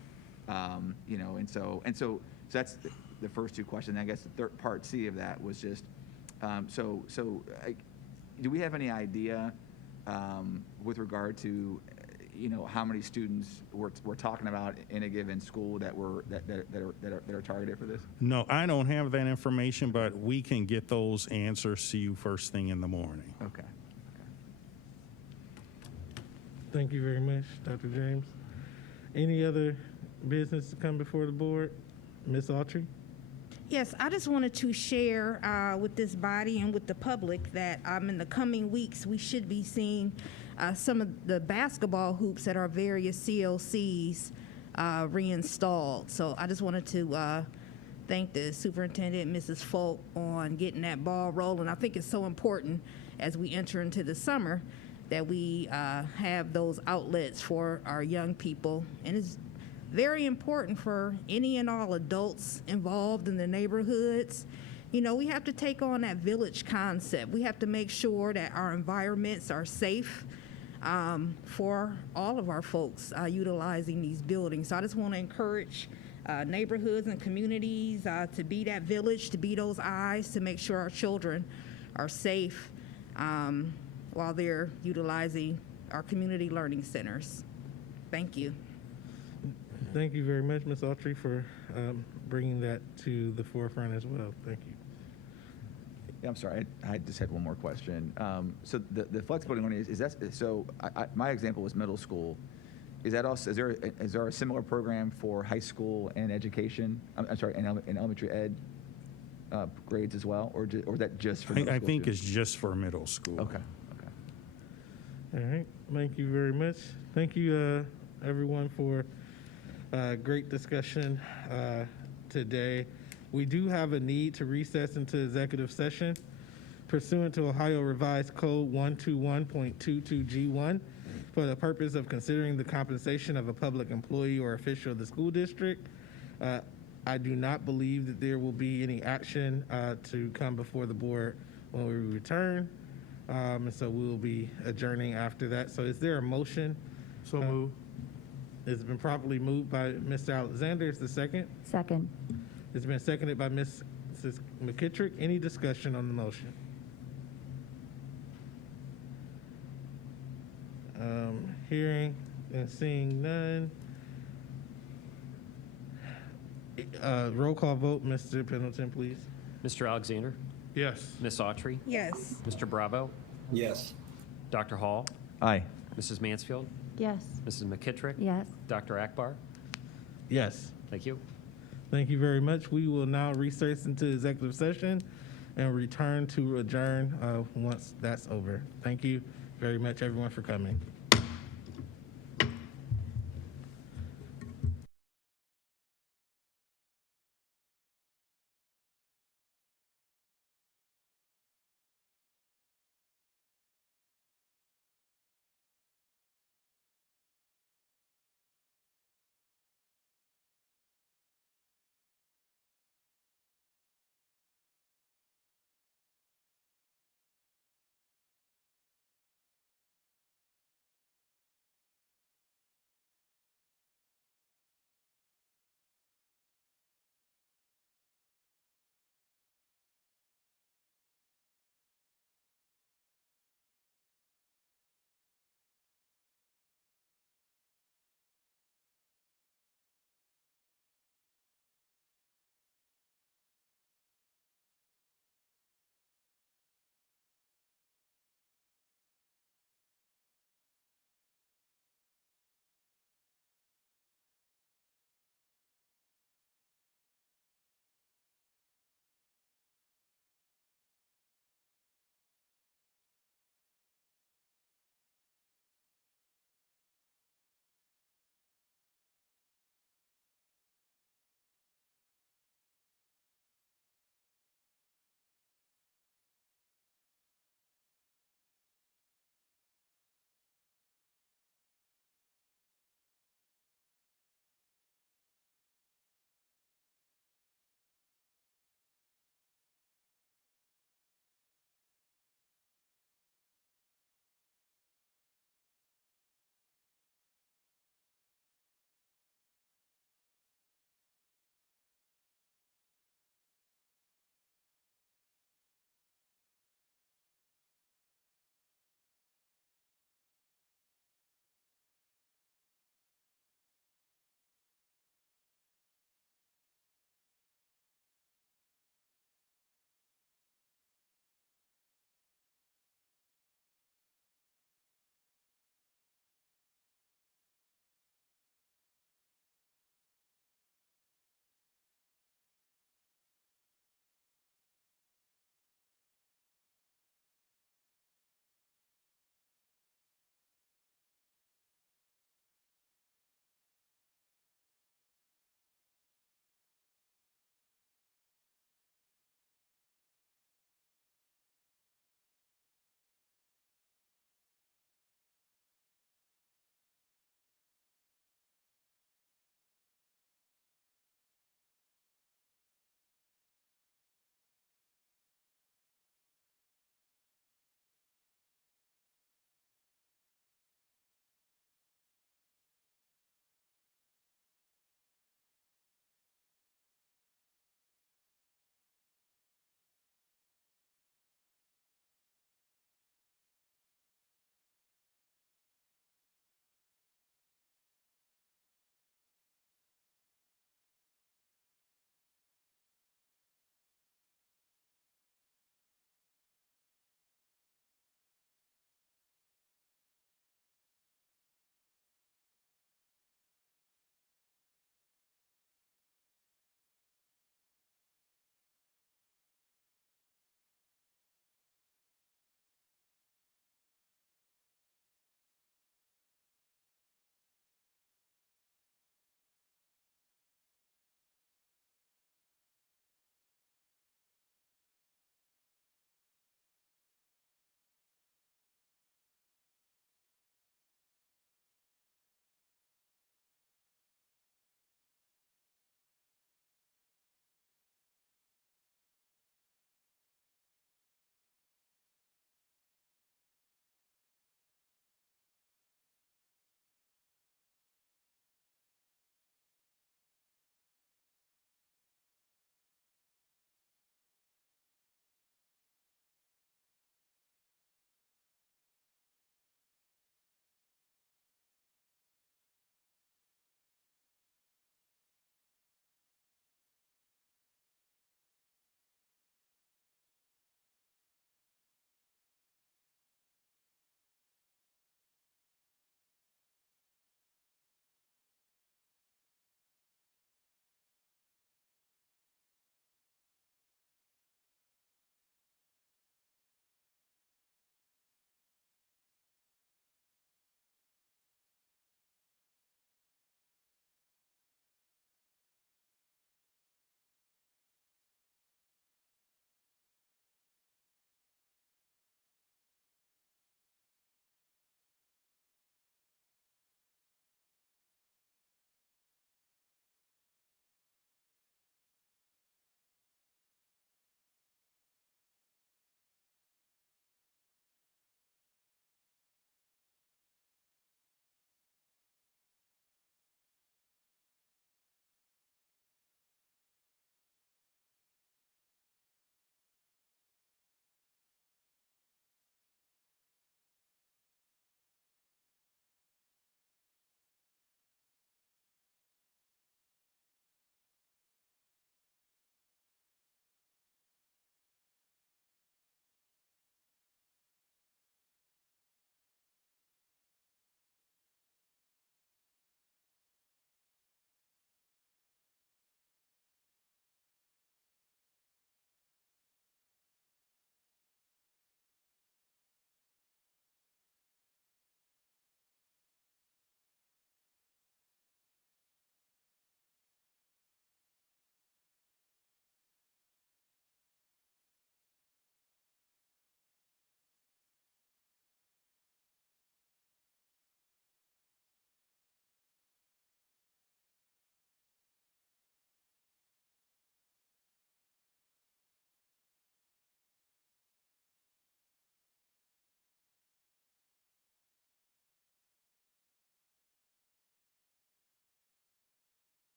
So that's the first two questions. I guess the third part C of that was just, do we have any idea with regard to, how many students we're talking about in a given school that are targeted for this? No, I don't have that information, but we can get those answers to you first thing in the morning. Okay. Thank you very much, Dr. James. Any other business to come before the board? Ms. Altre? Yes, I just wanted to share with this body and with the public that in the coming weeks, we should be seeing some of the basketball hoops at our various CLCs reinstalled. So I just wanted to thank the superintendent, Mrs. Folk, on getting that ball rolling. I think it's so important as we enter into the summer that we have those outlets for our young people. And it's very important for any and all adults involved in the neighborhoods. You know, we have to take on that village concept. We have to make sure that our environments are safe for all of our folks utilizing these buildings. So I just want to encourage neighborhoods and communities to be that village, to be those eyes, to make sure our children are safe while they're utilizing our community learning centers. Thank you. Thank you very much, Ms. Altre, for bringing that to the forefront as well. Thank you. Yeah, I'm sorry. I just had one more question. So the flexibility one is that so? My example was middle school. Is that also? Is there a similar program for high school and education? I'm sorry, and elementary ed grades as well, or is that just for? I think it's just for middle school. Okay. All right. Thank you very much. Thank you, everyone, for great discussion today. We do have a need to recess into executive session pursuant to Ohio Revised Code 121.22G1 for the purpose of considering the compensation of a public employee or official of the school district. I do not believe that there will be any action to come before the board when we return. And so we will be adjourning after that. So is there a motion? So moved. It's been properly moved by Mr. Alexander. Is the second? Second. It's been seconded by Mrs. McKittrick. Any discussion on the motion? Hearing and seeing none. Roll call vote, Mr. Pendleton, please. Mr. Alexander? Yes. Ms. Autry? Yes. Mr. Bravo? Yes. Dr. Hall? Aye. Mrs. Mansfield? Yes. Mrs. McKittrick? Yes. Dr. Akbar? Yes. Thank you. Thank you very much. We will now recess into executive session and return to adjourn once that's over. Thank you very much, everyone, for coming.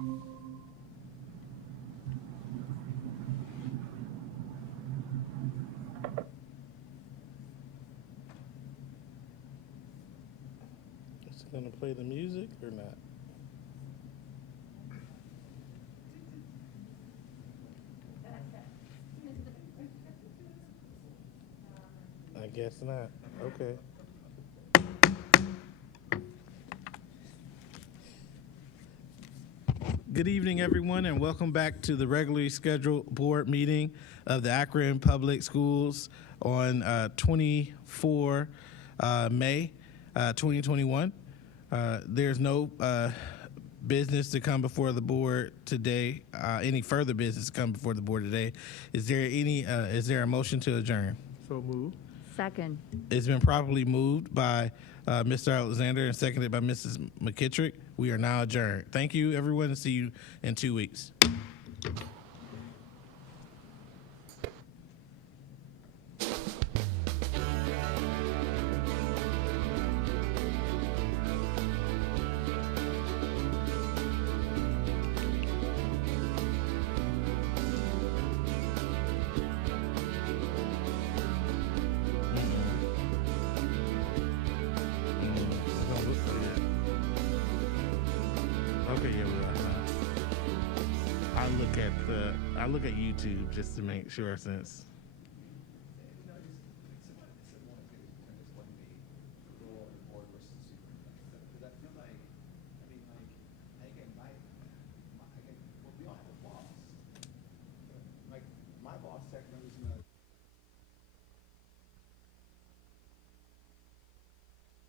Is it gonna play the music or not? I guess not. Okay. Good evening, everyone, and welcome back to the regularly scheduled board meeting of the Akron Public Schools on 24 May 2021. There's no business to come before the board today. Any further business to come before the board today? Is there a motion to adjourn? So moved. Second. It's been properly moved by Mr. Alexander and seconded by Mrs. McKittrick. We are now adjourned. Thank you, everyone, and see you in 2 weeks. Okay, yeah, I look at YouTube just to make sure, since